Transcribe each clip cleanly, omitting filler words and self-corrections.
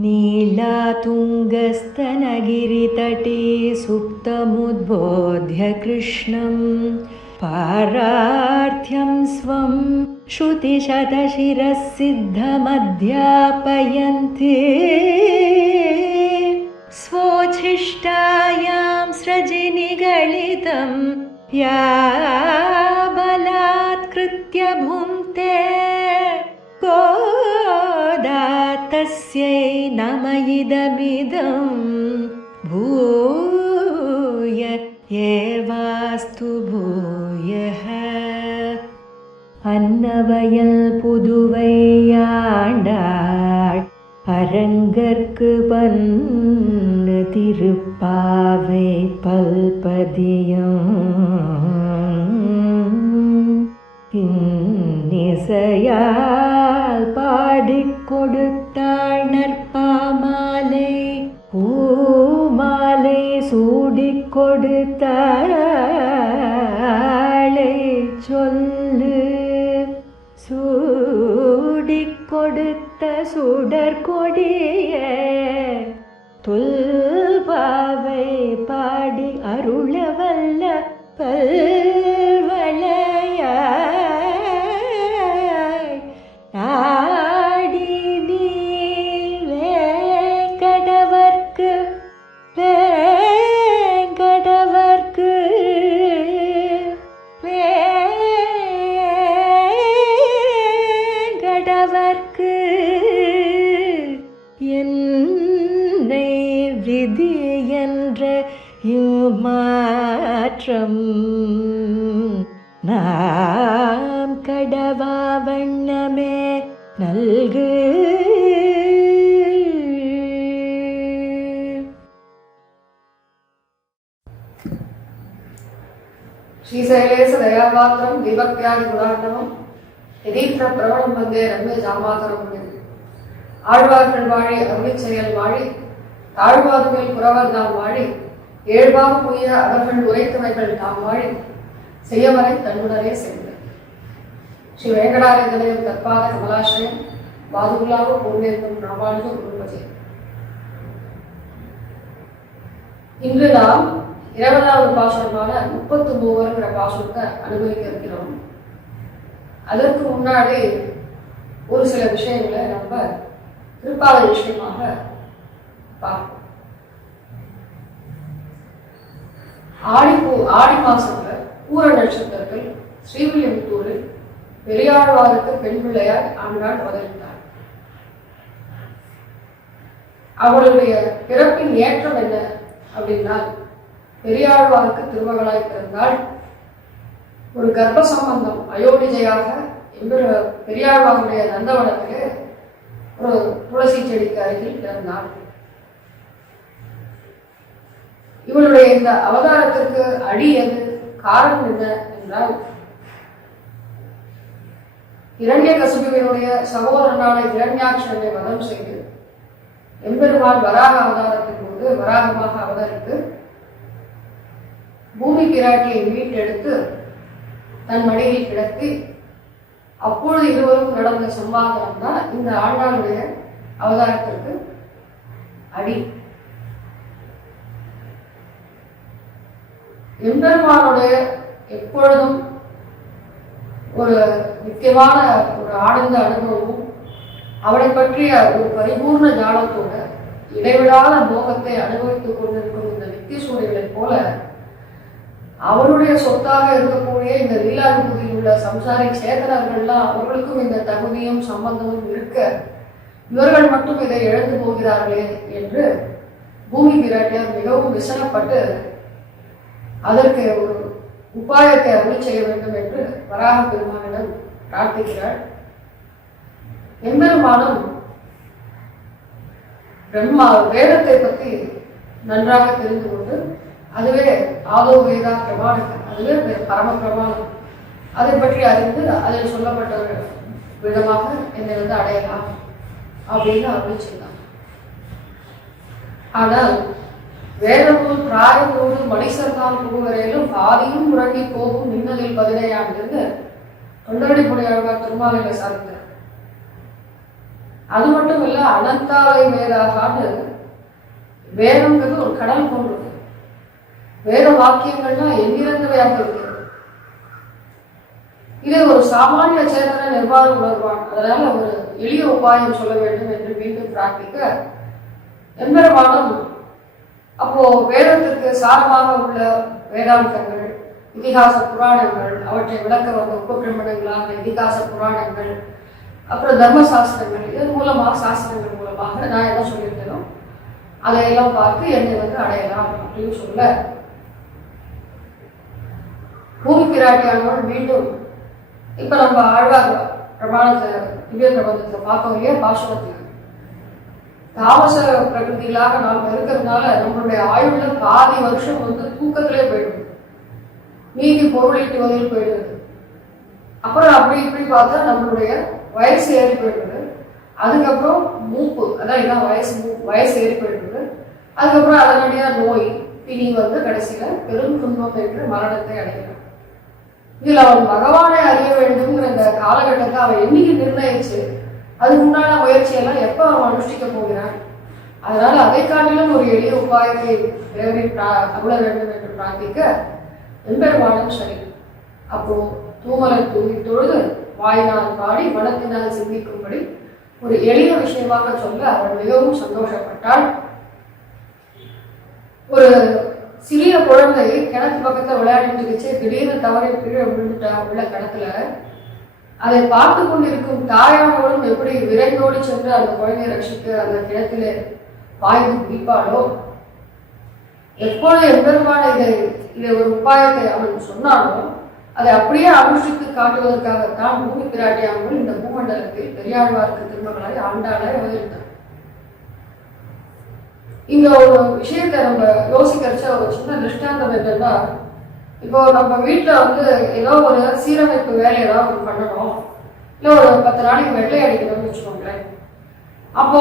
नीलातुङ्गस्तनगिरितटे सुप्तमुद्बोध्य कृष्णं पारार्थ्यं स्वं श्रुतिशतशिरः सिद्धमध्यापयन्ति स्वोच्छिष्टायां स्रजिनिगलितं या बलात्कृत्य भुङ्क्ते गोदा तस्यै नम इदमिदं भूय एवास्तु भूयः. அன்னவயல் புதுவையாண்டாள் அரங்கற்கு பன்னு திருப்பாவை பல்பதியம் இன்னிசையால் பாடிக் கொடுத்தாள் நற்பாமாலை பூமாலை சூடிக் கொடுத்தாளை சொல்லு சூடிக் கொடுத்த சுடற்கொடிய தொல்பாவை பாடி அருளவல்ல பல்வளையாய் நாடி நீ வேங்கடவர்க்கு வேங்கடவர்க்கு வேங்கடவர்க்கு என்னை விதி என்ற மாற்றம் நாம் கடவா வண்ணமே நல்கு. ஸ்ரீசைலேச தயாபாத்திரம் தீபக்தியாதி குணாண்டவம் எதீந்திர பிரவணம் வந்தே ரம்ய ஜாமாதரம். ஆழ்வார்கள் வாழி அருளிச் செயல் வாழி தாழ்வாதுமையில் புறவர்தான் வாழி ஏழ்வாறு புரிய அவர்கள் உரைத்தவைகள் தாம் வாழி செய்யவரை தன்னுடனே சென்றேன். ஸ்ரீ வேங்கடாரங்கனையும் தற்பாத கமலாசிரியம் பாதுகுலாவோ பூர்ணேந்தும் ராமானுஜ குருபதி. இன்று நாம் 20வது பாசுரமான 33 பாசுரத்தை அனுபவிக்க இருக்கிறோம். அதற்கு முன்னாடி ஒரு சில விஷயங்களை நம்ம திருப்பாத விஷயமாக பார்ப்போம். ஆடி மாசத்துல பூர நட்சத்திரத்தில் ஸ்ரீவில்லிபுத்தூரில் பெரியாழ்வாருக்கு பெண் பிள்ளையார் ஆண்டாள் அவதரித்தார். அவளுடைய பிறப்பின் ஏற்றம் என்ன அப்படின்னா, பெரியாழ்வாருக்கு திருமகளாய் பிறந்தால் ஒரு கர்ப்ப சம்பந்தம் அயோனிஜையாக பெரியாழ்வாருடைய நந்தவனத்திலே ஒரு துளசி செடிக்கு அருகில் பிறந்தார். இவளுடைய இந்த அவதாரத்திற்கு அடி எது காரணம் என்ன என்றால், இரண்யகசிபுவினுடைய சகோதரனான இரண்யாட்சனை வதம் செய்து எம்பெருமான் வராக அவதாரத்தின் போது வராகமாக அவதரித்து பூமி பிராட்டியை மீட்டெடுத்து தன் மடியில் கிடத்தி அப்பொழுது இருவரும் நடந்த சம்பாதனம் தான் இந்த ஆண்டாளுடைய அவதாரத்திற்கு அடி. எம்பெருமானுடைய எப்பொழுதும் ஒரு முக்கியமான ஒரு ஆனந்த அனுபவமும் அவளை பற்றிய ஒரு பரிபூர்ண ஞானத்தோட இடைவிடாத மோகத்தை அனுபவித்துக் கொண்டிருக்கும் இந்த நித்திய சூரியனைப் போல அவருடைய சொத்தாக இருக்கக்கூடிய இந்த லீலாதிபதியில் உள்ள சம்சாரி சேதனர்கள்லாம் அவர்களுக்கும் இந்த தகுதியும் சம்பந்தமும் இருக்க இவர்கள் மட்டும் இதை இழந்து போகிறார்களே என்று பூமி பிராட்டியார் மிகவும் விசனப்பட்டு அதற்கு ஒரு உபாயத்தை அருளி செய்ய வேண்டும் என்று வராக பெருமானிடம் பிரார்த்திக்கிறாள். எம்பெருமானும் பிரம்மா வேதத்தை பற்றி நன்றாக தெரிந்து கொண்டு அதுவே ஆதோ வேதா பிரமாணம், அதுவே பரம பிரமாணம், அதை பற்றி அறிந்து அதில் சொல்லப்பட்ட விதமாக என்னை அடையலாம் அப்படின்னு அருளி செய்தார். ஆனால் வேதநூல் பிராயத்தோடு மணிசர்தான் புகுவரையிலும் பாதியும் முழங்கி போகும் நின்னதில் 17 தொண்டரடிப்புடையாழ்வார் திருமாலையில சார்ந்தார். அது மட்டும் இல்ல, அனந்தாவை வேதாகான்னு வேதங்கிறது ஒரு கடல் போன்றது. வேத வாக்கியங்கள்னா எங்கிருந்தவையாக இருக்கிறது. இதை ஒரு சாமானிய சேதன நிர்வாகம் உணர்வான். அதனால ஒரு எளிய உபாயம் சொல்ல வேண்டும் என்று மீண்டும் பிரார்த்திக்க, எம்பெருமானும் அப்போ வேதத்திற்கு சாரமாக உள்ள வேதாந்தங்கள், இதிகாச புராணங்கள், அவற்றை விளக்க வந்த உபபிரமணங்களான இதிகாச புராணங்கள், அப்புறம் தர்மசாஸ்திரங்கள், இதன் மூலமாக சாஸ்திரங்கள் மூலமாக நான் என்ன சொல்லியிருக்கேனோ அதையெல்லாம் பார்த்து என்னை அடையலாம் அப்படின்னு சொல்ல, பூமி பிராட்டியானவள் மீண்டும் இப்ப நம்ம ஆழ்வார் பிரமாணத்தை திவ்ய பிரபந்தத்தை பார்த்தோம் இல்லையா, பாசுரத்தில் தாமச பிரகிருதியிலாக நாம் இருக்கிறதுனால நம்மளுடைய ஆயுள்ல பாதி வருஷம் தூக்கத்திலே போயிடுது, மீதி பொருளீட்டுவதில் போயிடுது. அப்புறம் அப்படி இப்படி பார்த்தா நம்மளுடைய வயசு ஏறி போயிடுது. அதுக்கப்புறம் மூப்பு, அதான் என்ன வயசு ஏறி போயிடுது. அதுக்கப்புறம் அதனுடைய நோய் பிணி கடைசியில பெரும் துன்பம் என்று மரணத்தை அடைகிறான். இதுல அவன் பகவானை அறிய வேண்டும்ங்கிற இந்த காலகட்டத்தை அவன் என்னைக்கு நிர்ணயிச்சு அதுக்கு உண்டான முயற்சியெல்லாம் எப்ப அவன் அனுஷ்டிக்க போகிறான். அதனால அதை காட்டிலும் ஒரு எளிய உபாயத்தை தேவரை அருள வேண்டும் என்று பிரார்த்திக்க, எம்பெருமானும் சரி. அப்போ தூமலை தூங்கி தொழுது வாயினால் பாடி மனத்தினால் சிந்திக்கும்படி ஒரு எளிய விஷயமாக சொல்ல அவள் மிகவும் சந்தோஷப்பட்டாள். ஒரு சிறிய குழந்தை கிணத்து பக்கத்துல விளையாடிட்டு இருந்துச்சு, திடீர்னு தவறி கீழே விழுந்துட்டா உள்ள கிணத்துல. அதை பார்த்து கொண்டிருக்கும் தாயானவளும் எப்படி விரைந்தோடி சென்று அந்த குழந்தையை ரட்சிக்க அந்த கிணத்திலே பாய்ந்து பிடிப்பாளோ, எப்பொழுது எம்பெருமான இதை ஒரு உபாயத்தை அவன் சொன்னானோ அதை அப்படியே அனுஷ்டித்து காட்டுவதற்காகத்தான் பூமி பிராட்டியானவள் இந்த பூமண்டலத்தில் பெரியாழ்வாருக்கு திருமகளாய் ஆண்டாளாய் அவதரித்தார். இங்க ஒரு விஷயத்தை நம்ம யோசிக்கிறச்ச ஒரு சின்ன திருஷ்டாந்தம் என்னன்னா, இப்போ நம்ம வீட்டுல ஏதோ ஒரு சீரமைப்பு வேலை ஏதாவது பண்ணணும், இல்லை ஒரு 10 நாளைக்கு வெள்ளை அடிக்கணும்னு வச்சுக்கோங்களேன். அப்போ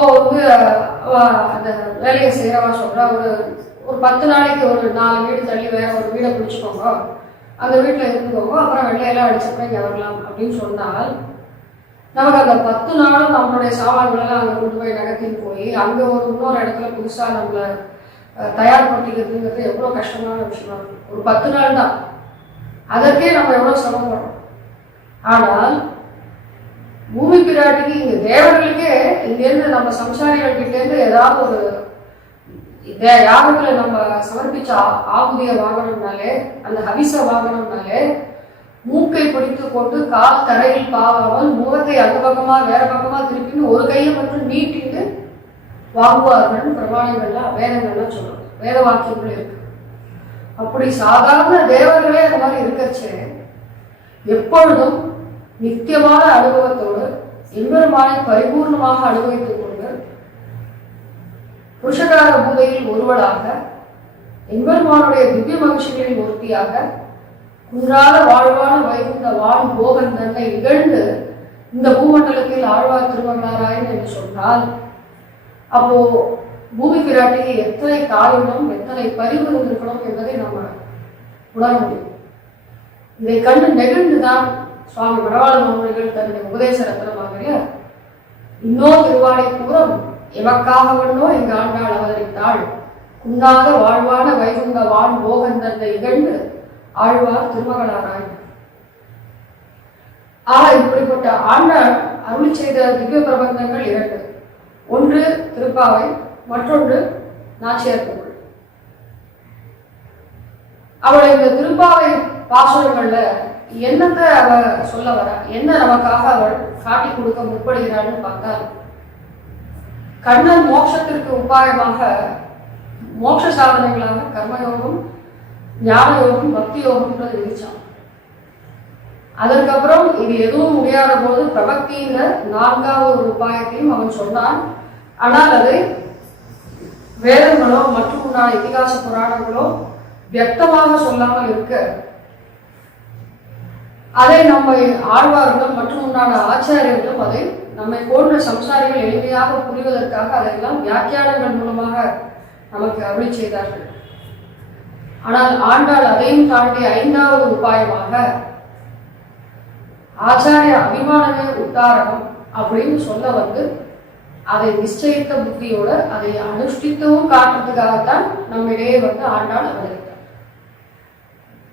அந்த வேலையை செய்யறவா சொல்ற ஒரு 10 நாளைக்கு ஒரு 4 வீடு தள்ளி வேற ஒரு வீடை பிடிச்சுக்கோங்க, அந்த வீட்டுல இருந்துக்கோங்க, அப்புறம் வெள்ளையெல்லாம் அடிச்சப்ப இங்க வரலாம் அப்படின்னு சொன்னால், நமக்கு அந்த 10 நாளும் நம்மளுடைய சாமான்களெல்லாம் அங்கே கொண்டு போய் நகர்த்தின்னு போய் அங்கே இன்னொரு இடத்துல புதுசாக நம்மளை தயார்படுத்திக்கிறதுங்கிறது எவ்வளோ கஷ்டமான விஷயமா இருக்கும். ஒரு 10 நாள் தான், அதற்கே நம்ம எவ்வளோ சிரமப்படுறோம். ஆனால் பூமி பிராட்டிக்கு இங்கே தேவர்களுக்கே இங்கேருந்து நம்ம சம்சாரிகள் கிட்டேருந்து ஏதாவது ஒரு யாகத்துல நம்ம சமர்ப்பிச்ச ஆகுதியை வாங்கணும்னாலே, அந்த ஹவிச வாங்கணும்னாலே மூக்கை பிடித்து கொண்டு கால் தரையில் பாவாமல் முகத்தை அந்த பக்கமா வேற பக்கமா திருப்பின்னு ஒரு கையை மட்டும் நீட்டிட்டு வாங்குவார்கள். பிரமாணங்கள்லாம் வேதங்கள்லாம் சொல்றது, வேத வாக்கியங்கள் இருக்கு. அப்படி சாதாரண தேவர்களே அந்த மாதிரி இருக்கச்சு எப்பொழுதும் நித்தியமான அனுபவத்தோடு எம்பெருமானை பரிபூர்ணமாக அனுபவித்துக் கொண்டு புருஷகார பூதையில் ஒருவளாக எம்பெருமானுடைய திவ்ய மகிழ்ச்சிகளின் ஒருத்தியாக குன்றாத வாழ்வான வைகுந்த வாழ் போகன் தன்னை இகழ்ந்து இந்த பூமண்டலத்தில் ஆழ்வார் திருமங்களாராயன் என்று சொன்னால், அப்போ பூமி பிராட்டிக்கு எத்தனை காரணம் எத்தனை பரிவு இருந்திருக்கணும் என்பதை நம்ம உணர முடியும். இதை கண்டு நெகிழ்ந்துதான் சுவாமி மணவாள மாமுனிகள் தன்னுடைய உபதேச ரத்னமாக இன்னொரு திருவாடை கூறம் எமக்காகவனோ எங்க ஆண்டாள் அவதரித்தாள், குன்னாத வாழ்வான வைகுந்த வாழ் போகன் தன்னை இகழ்ந்து ஆழ்வார் திருமகளாராய். இப்படிப்பட்ட ஆண்டாள் அருளி செய்த திவ்ய பிரபந்தங்கள் 2. ஒன்று திருப்பாவை, மற்றொன்று நாச்சியார் புகழ். அவளை இந்த திருப்பாவை பாசுரங்கள்ல என்னத்தை அவ சொல்ல வர, என்ன நமக்காக அவள் காட்டி கொடுக்க முற்படுகிறாள்னு பார்த்தால், கண்ணன் மோட்சத்திற்கு உபாயமாக மோட்ச சாதனைகளாக கர்மயோகம், ஞான யோகம், பக்தி யோகம்ன்றது விதிச்சான். அதற்கப்புறம் இது எதுவும் முடியாத போது பிரபக்திங்கிற 4வது ஒரு உபாயத்தையும் அவன் சொன்னான். ஆனால் அதை வேதங்களோ மற்றும் உண்டான இதிகாச புராணங்களோ வியக்தமாக சொல்லாமல் இருக்க, அதை நம்ம ஆழ்வார்களும் மற்றும் உண்டான ஆச்சாரியர்களும் அதை நம்மை போன்ற சம்சாரிகள் எளிமையாக புரிவதற்காக அதையெல்லாம் வியாக்கியானங்கள் மூலமாக நமக்கு அருளி செய்தார்கள். ஆனால் ஆண்டாள் அதையும் தாண்டி 5வது உபாயமாக ஆச்சாரிய அபிமானமே உத்தாரணம் அப்படின்னு சொல்ல அதை நிச்சயித்த புத்தியோட அதை அனுஷ்டித்தும் காட்டுறதுக்காகத்தான் நம்மிடையே ஆண்டாள் அவதரித்தார்.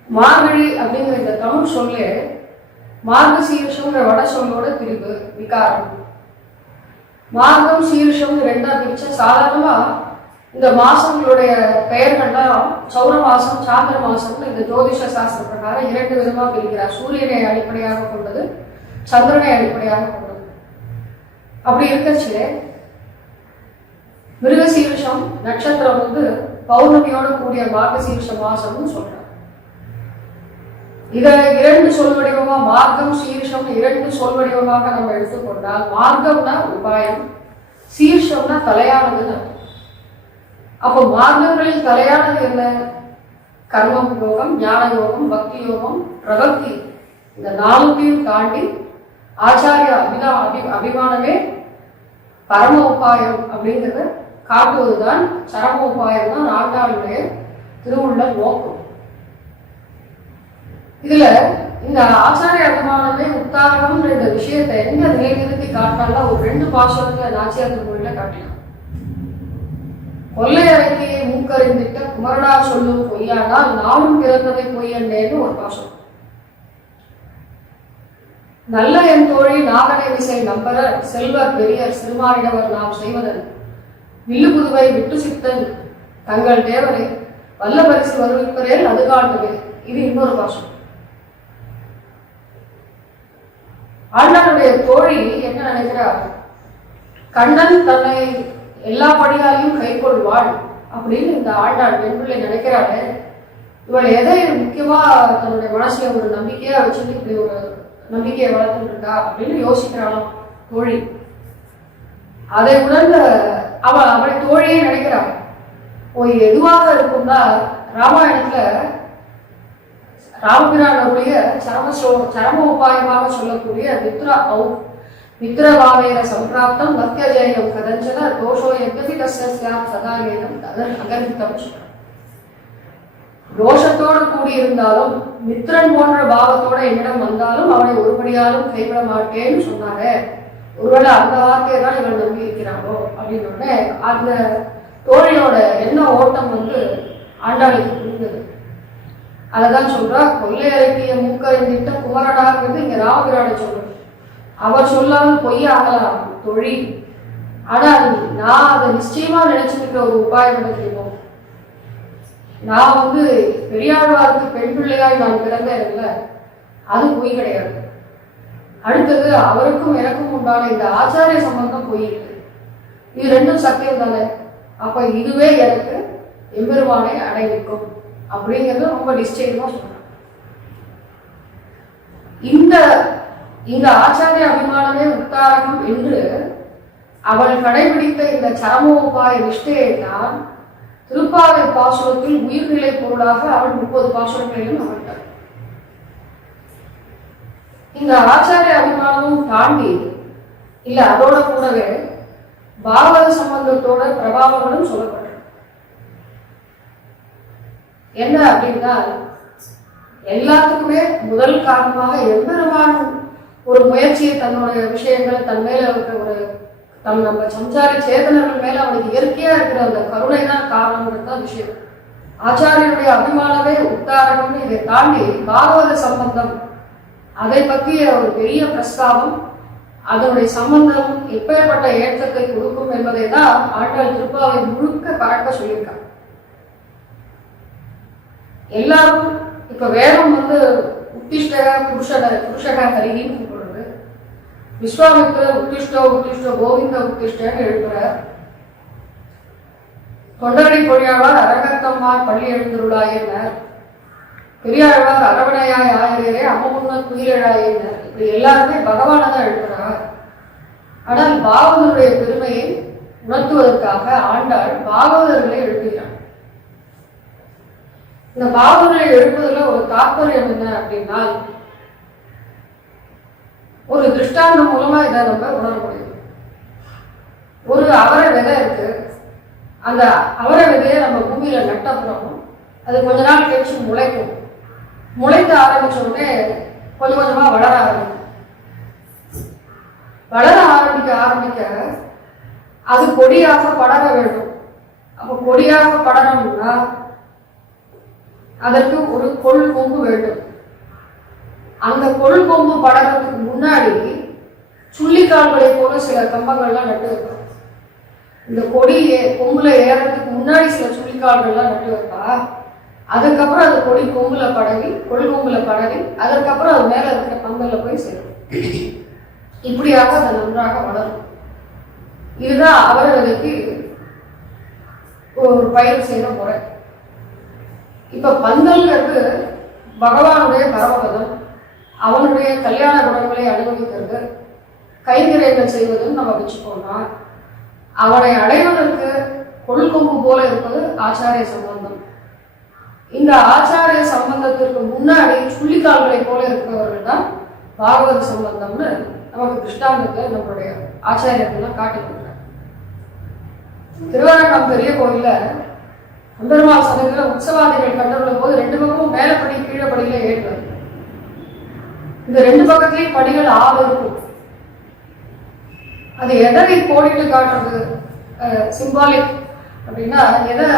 மார்கழி அப்படிங்கிற இந்த தமிழ் சொல்லு மார்க சீர்ஷம்ங்கிற வட சொல்லோட பிரிவு விகாரம். மார்க்கம் சீர்ஷம் ரெண்டா பிரிச்ச சாதாரணமா இந்த மாசங்களுடைய பெயர்கள்லாம் சௌர மாசம் சாந்திர மாசம் இந்த ஜோதிஷ சாஸ்திர பிரகாரம் 2 விதமா பிரிக்கிறார். சூரியனை அடிப்படையாக கொண்டது, சந்திரனை அடிப்படையாக கொண்டது. அப்படி இருக்கச்சு மிருகசீர்ஷம் நட்சத்திரம் பௌர்ணமியோட கூடிய மார்கசீர்ஷ மாசம்னு சொல்றாங்க. இதை 2 சொல் வடிவமா மார்க்கம் சீர்ஷம் 2 சொல் வடிவமாக நம்ம எடுத்துக்கொண்டால் மார்க்கம்னா உபாயம், சீர்ஷம்னா தலையானதுன்னு. அப்போ மார்க்கங்களில் தலையானது என்ன? கர்மம் யோகம், ஞான யோகம், பக்தி யோகம், பிரபக்தி. இந்த 4த்தையும் தாண்டி ஆச்சாரிய அபிமானமே பரம உபாயம் அப்படிங்கிறத காட்டுவதுதான் சரம உபாயம் தான் ஆண்டாளுடைய திருவுள்ள நோக்கம். இதுல இந்த ஆச்சாரிய அபிமானமே உத்தாரகம்ன்ற இந்த விஷயத்தை எங்க நிலைநிறுத்தி காட்டினால ஒரு 2 பாசுரத்துல நாச்சியார் திருமொழியில காட்டலாம். கொள்ளை அறைக்கையை மூக்கறிந்திட்ட குமரடா சொல்லும் பொய்யானால் நானும் பிறந்ததை பொய்யன்னேன்னு ஒரு பாசுரம். நல்ல என் தோழி நாகனை விசை நம்பர செல்வர் பெரியர் சிறுமாறினவர் நாம் செய்வதன் வில்லு புதுவை விட்டு சித்தன் தங்கள் தேவரை வல்ல பரிசு வருவிப்பரேல் அது காட்டுவே. இது இன்னொரு பாசுரம். ஆண்டாளுடைய தோழி என்ன நினைக்கிறார்? கண்ணன் தன்னை எல்லா படியாலையும் கை கொள்வாள் அப்படின்னு இந்த ஆண்டாள் பெண்பிள்ளை நினைக்கிறாரு. இவள் எதை முக்கியமா தன்னுடைய மனசுல ஒரு நம்பிக்கையா வச்சுட்டு இப்படி ஒரு நம்பிக்கையை வளர்த்துட்டு இருக்கா அப்படின்னு யோசிக்கிறாளாம் தோழி. அதை உணர்ந்த அவளை தோழியே நினைக்கிறாள். எதுவாக இருக்கும்னா ராமாயணத்துல ராமபிரானுடைய சரம உபாயமாக சொல்லக்கூடிய மித்ரபாவேன சம்பிராப்தம் மத்தியஜயம் கதஞ்சன தோஷோ எத்தபி தஸ்யாத் சதாயேனம் அகர்ஹிதம். தோஷத்தோடு கூடியிருந்தாலும் மித்ரன் போன்ற பாவத்தோட என்னிடம் வந்தாலும் அவனை ஒருபடியாலும் கைவிட மாட்டேன்னு சொன்னாரு. ஒருவேளை அந்த வார்த்தையை தான் இவன் நம்பி இருக்கிறானோ அப்படின்னு அந்த தோழியோட என்ன ஓட்டம் ஆண்டாளுக்கு புரிந்தது. அதைதான் சொல்றா. கொள்ளை அறைக்கிய மூக்கறிந்திட்ட குமரனாங்கிறது இங்க ராமபிரானை சொல்றது. அவர் சொல்லாமல் பொய்யாகலாம் தொழி. ஆனால் நான் அதை நிச்சயமா நினைச்சிருக்கிற ஒரு உபாயம் என்ன தெரியுமோ? நான் பெரியாழ்வாருக்கு பெண் பிள்ளையாய் நான் பிறந்தேன்ல, அது பொய் கிடையாது. அடுத்தது அவருக்கும் எனக்கும் உண்டான இந்த ஆச்சாரிய சம்பந்தம் பொய் இருக்கு. இது 2ம் சத்தியம் தானே. அப்ப இதுவே எனக்கு எம்பெருமானை அடைவிக்கும் அப்படிங்கிறது ரொம்ப நிச்சயமா சொல்றாங்க. இந்த ஆச்சாரிய அபிமானமே உத்தாரகம் என்று அவள் கடைபிடித்த இந்த சரமோபாய நிஷ்டையை தான் திருப்பாவை பாசுரத்தில் உயிர்நிலை பொருளாக அவள் 30 பாசுரங்களிலும் அமைத்தாள். இந்த ஆச்சாரிய அபிமானமும் தாண்டி இல்ல அதோட கூடவே பாகவத சம்பந்தத்தோட பிரபாவங்களும் சொல்லப்பட்டது. என்ன அப்படின்னா எல்லாத்துக்குமே முதல் காரணமாக எம்பெருமான் ஒரு முயற்சியை தன்னுடைய விஷயங்களை தன் மேல ஒரு நம்ம சம்சாரி சேதனர்கள் மேல அவனுக்கு இயற்கையா இருக்கிற அந்த கருணை தான் காரணம்ன்றது தான் விஷயம். ஆச்சாரியனுடைய அபிமானமே உத்தாரணம்னு இதை தாண்டி பாகவத சம்பந்தம் அதை பற்றிய ஒரு பெரிய பிரஸ்தாபம், அதனுடைய சம்பந்தம் எப்பேற்பட்ட ஏற்றத்தை கொடுக்கும் என்பதை தான் ஆண்டாள் திருப்பாவை முழுக்க கரெக்டா சொல்லியிருக்காங்க. எல்லாரும் இப்ப வேதம் உத்திஷ்ட புருஷக ஹரின்னு கூப்பிடுறது. விஸ்வாமித்திரர் உத்திஷ்ட கோவிந்த உத்திஷ்டன்னு எழுதுறார். தொண்டரடி பொழியாழ்வார் அரங்கத்தம்மார் பள்ளி எழுந்துள்ளாயினர். பெரியாழ்வார் அரவணையாய் ஆயிரே அம்மமுன்ன துயிலாயினர். இப்படி எல்லாருமே பகவானை தான் எழுதுறார். ஆனால் பாகவதருடைய பெருமையை உணர்த்துவதற்காக ஆண்டாள் பாகவதர்களை எழுதுகிறார். இந்த பாகவதரை எழுப்புவதில் ஒரு தாற்பயம் என்ன அப்படின்னா, ஒரு திருஷ்டாந்தம் மூலமா இதை நம்ம உணர முடியும். ஒரு அவரை விதை இருக்கு. அந்த அவரை விதையை நம்ம பூமியில நட்டப்புறம் அது கொஞ்ச நாள் கழிச்சு முளைக்கும். முளைக்க ஆரம்பிச்ச உடனே கொஞ்சம் கொஞ்சமா வளர ஆரம்பிக்கும். வளர ஆரம்பிக்க அது கொடியாக படர வேண்டும். அப்போ கொடியாக படரணும்னா அதற்கு ஒரு கொள் கொம்பு வேண்டும். அந்த கொள் கொம்பு படறதுக்கு முன்னாடி சுள்ளிக்கால்களை போல சில கம்பங்கள்லாம் நட்டு வைப்பா. இந்த கொடி கொம்புல ஏறதுக்கு முன்னாடி சில சுள்ளிக்கால்கள்லாம் நட்டு வைப்பா. அதுக்கப்புறம் அது கொடி கொம்புல படவி கொள் கொம்புல படவி அதற்கப்புறம் அது மேல இருக்கிற பந்தல்ல போய் சேரும். இப்படியாக அது நன்றாக வளரும். இதுதான் அவர்களுக்கு ஒரு பயிர் செய்யற முறை. இப்ப பந்தல்ங்கிறது பகவானுடைய பரமபதம், அவனுடைய கல்யாண குணங்களை அனுபவிக்கிறது, கைவினைகள் செய்வதுன்னு நம்ம வச்சுக்கோனா, அவனை அடைவதற்கு கொள்கொம்பு போல இருப்பது ஆச்சாரிய சம்பந்தம். இந்த ஆச்சாரிய சம்பந்தத்திற்கு முன்னாடி சுள்ளிக்கால்களை போல இருக்கிறவர்கள் தான் பாகவத சம்பந்தம்னு நமக்கு கிருஷ்ணாந்தத்தை நம்மளுடைய ஆச்சாரியர்கள்லாம் காட்டி கொடுக்குறாங்க. திருவரங்கம் பெரிய கோயில்ல அம்பெருமாள் சமயத்துல உற்சவாதிகள் கண்டுள்ள போது 2 பக்கமும் மேலப்படி கீழப்படியில ஏறுவார். இந்த 2 பக்கத்திலையும் படிகள் 6 இருக்கும். அது எதை கோடிட்டு காட்டுறது, சிம்பாலிக் அப்படின்னா எதை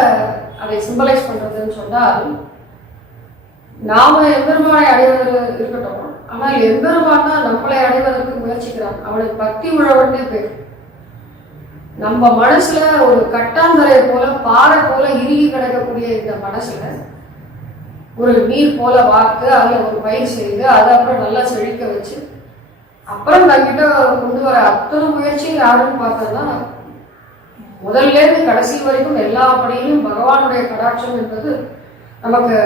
அதை சிம்பலைஸ் பண்றதுன்னு சொன்னால், நாம எம்பெருமானை அடைவது இருக்கட்டும், ஆனால் எம்பெருமான் தான் நம்மளை அடைவதற்கு முயற்சிக்கிறான். அவனுக்கு பக்தி உழவன்னே பேர். நம்ம மனசுல ஒரு கட்டாந்தரை போல பாறை போல இறுகி கிடக்கக்கூடிய இந்த மனசுல ஒரு நீர் போல வார்த்து அதுல ஒரு பயிர் செய்து அதை அப்புறம் நல்லா செழிக்க வச்சு அப்புறம் தங்கிட்ட கொண்டு வர அத்தனை முயற்சியும் யாருன்னு பார்த்தோம்னா, முதல்ல இருந்து கடைசி வரைக்கும் எல்லா படியிலும் பகவானுடைய கடாட்சம் என்பது நமக்கு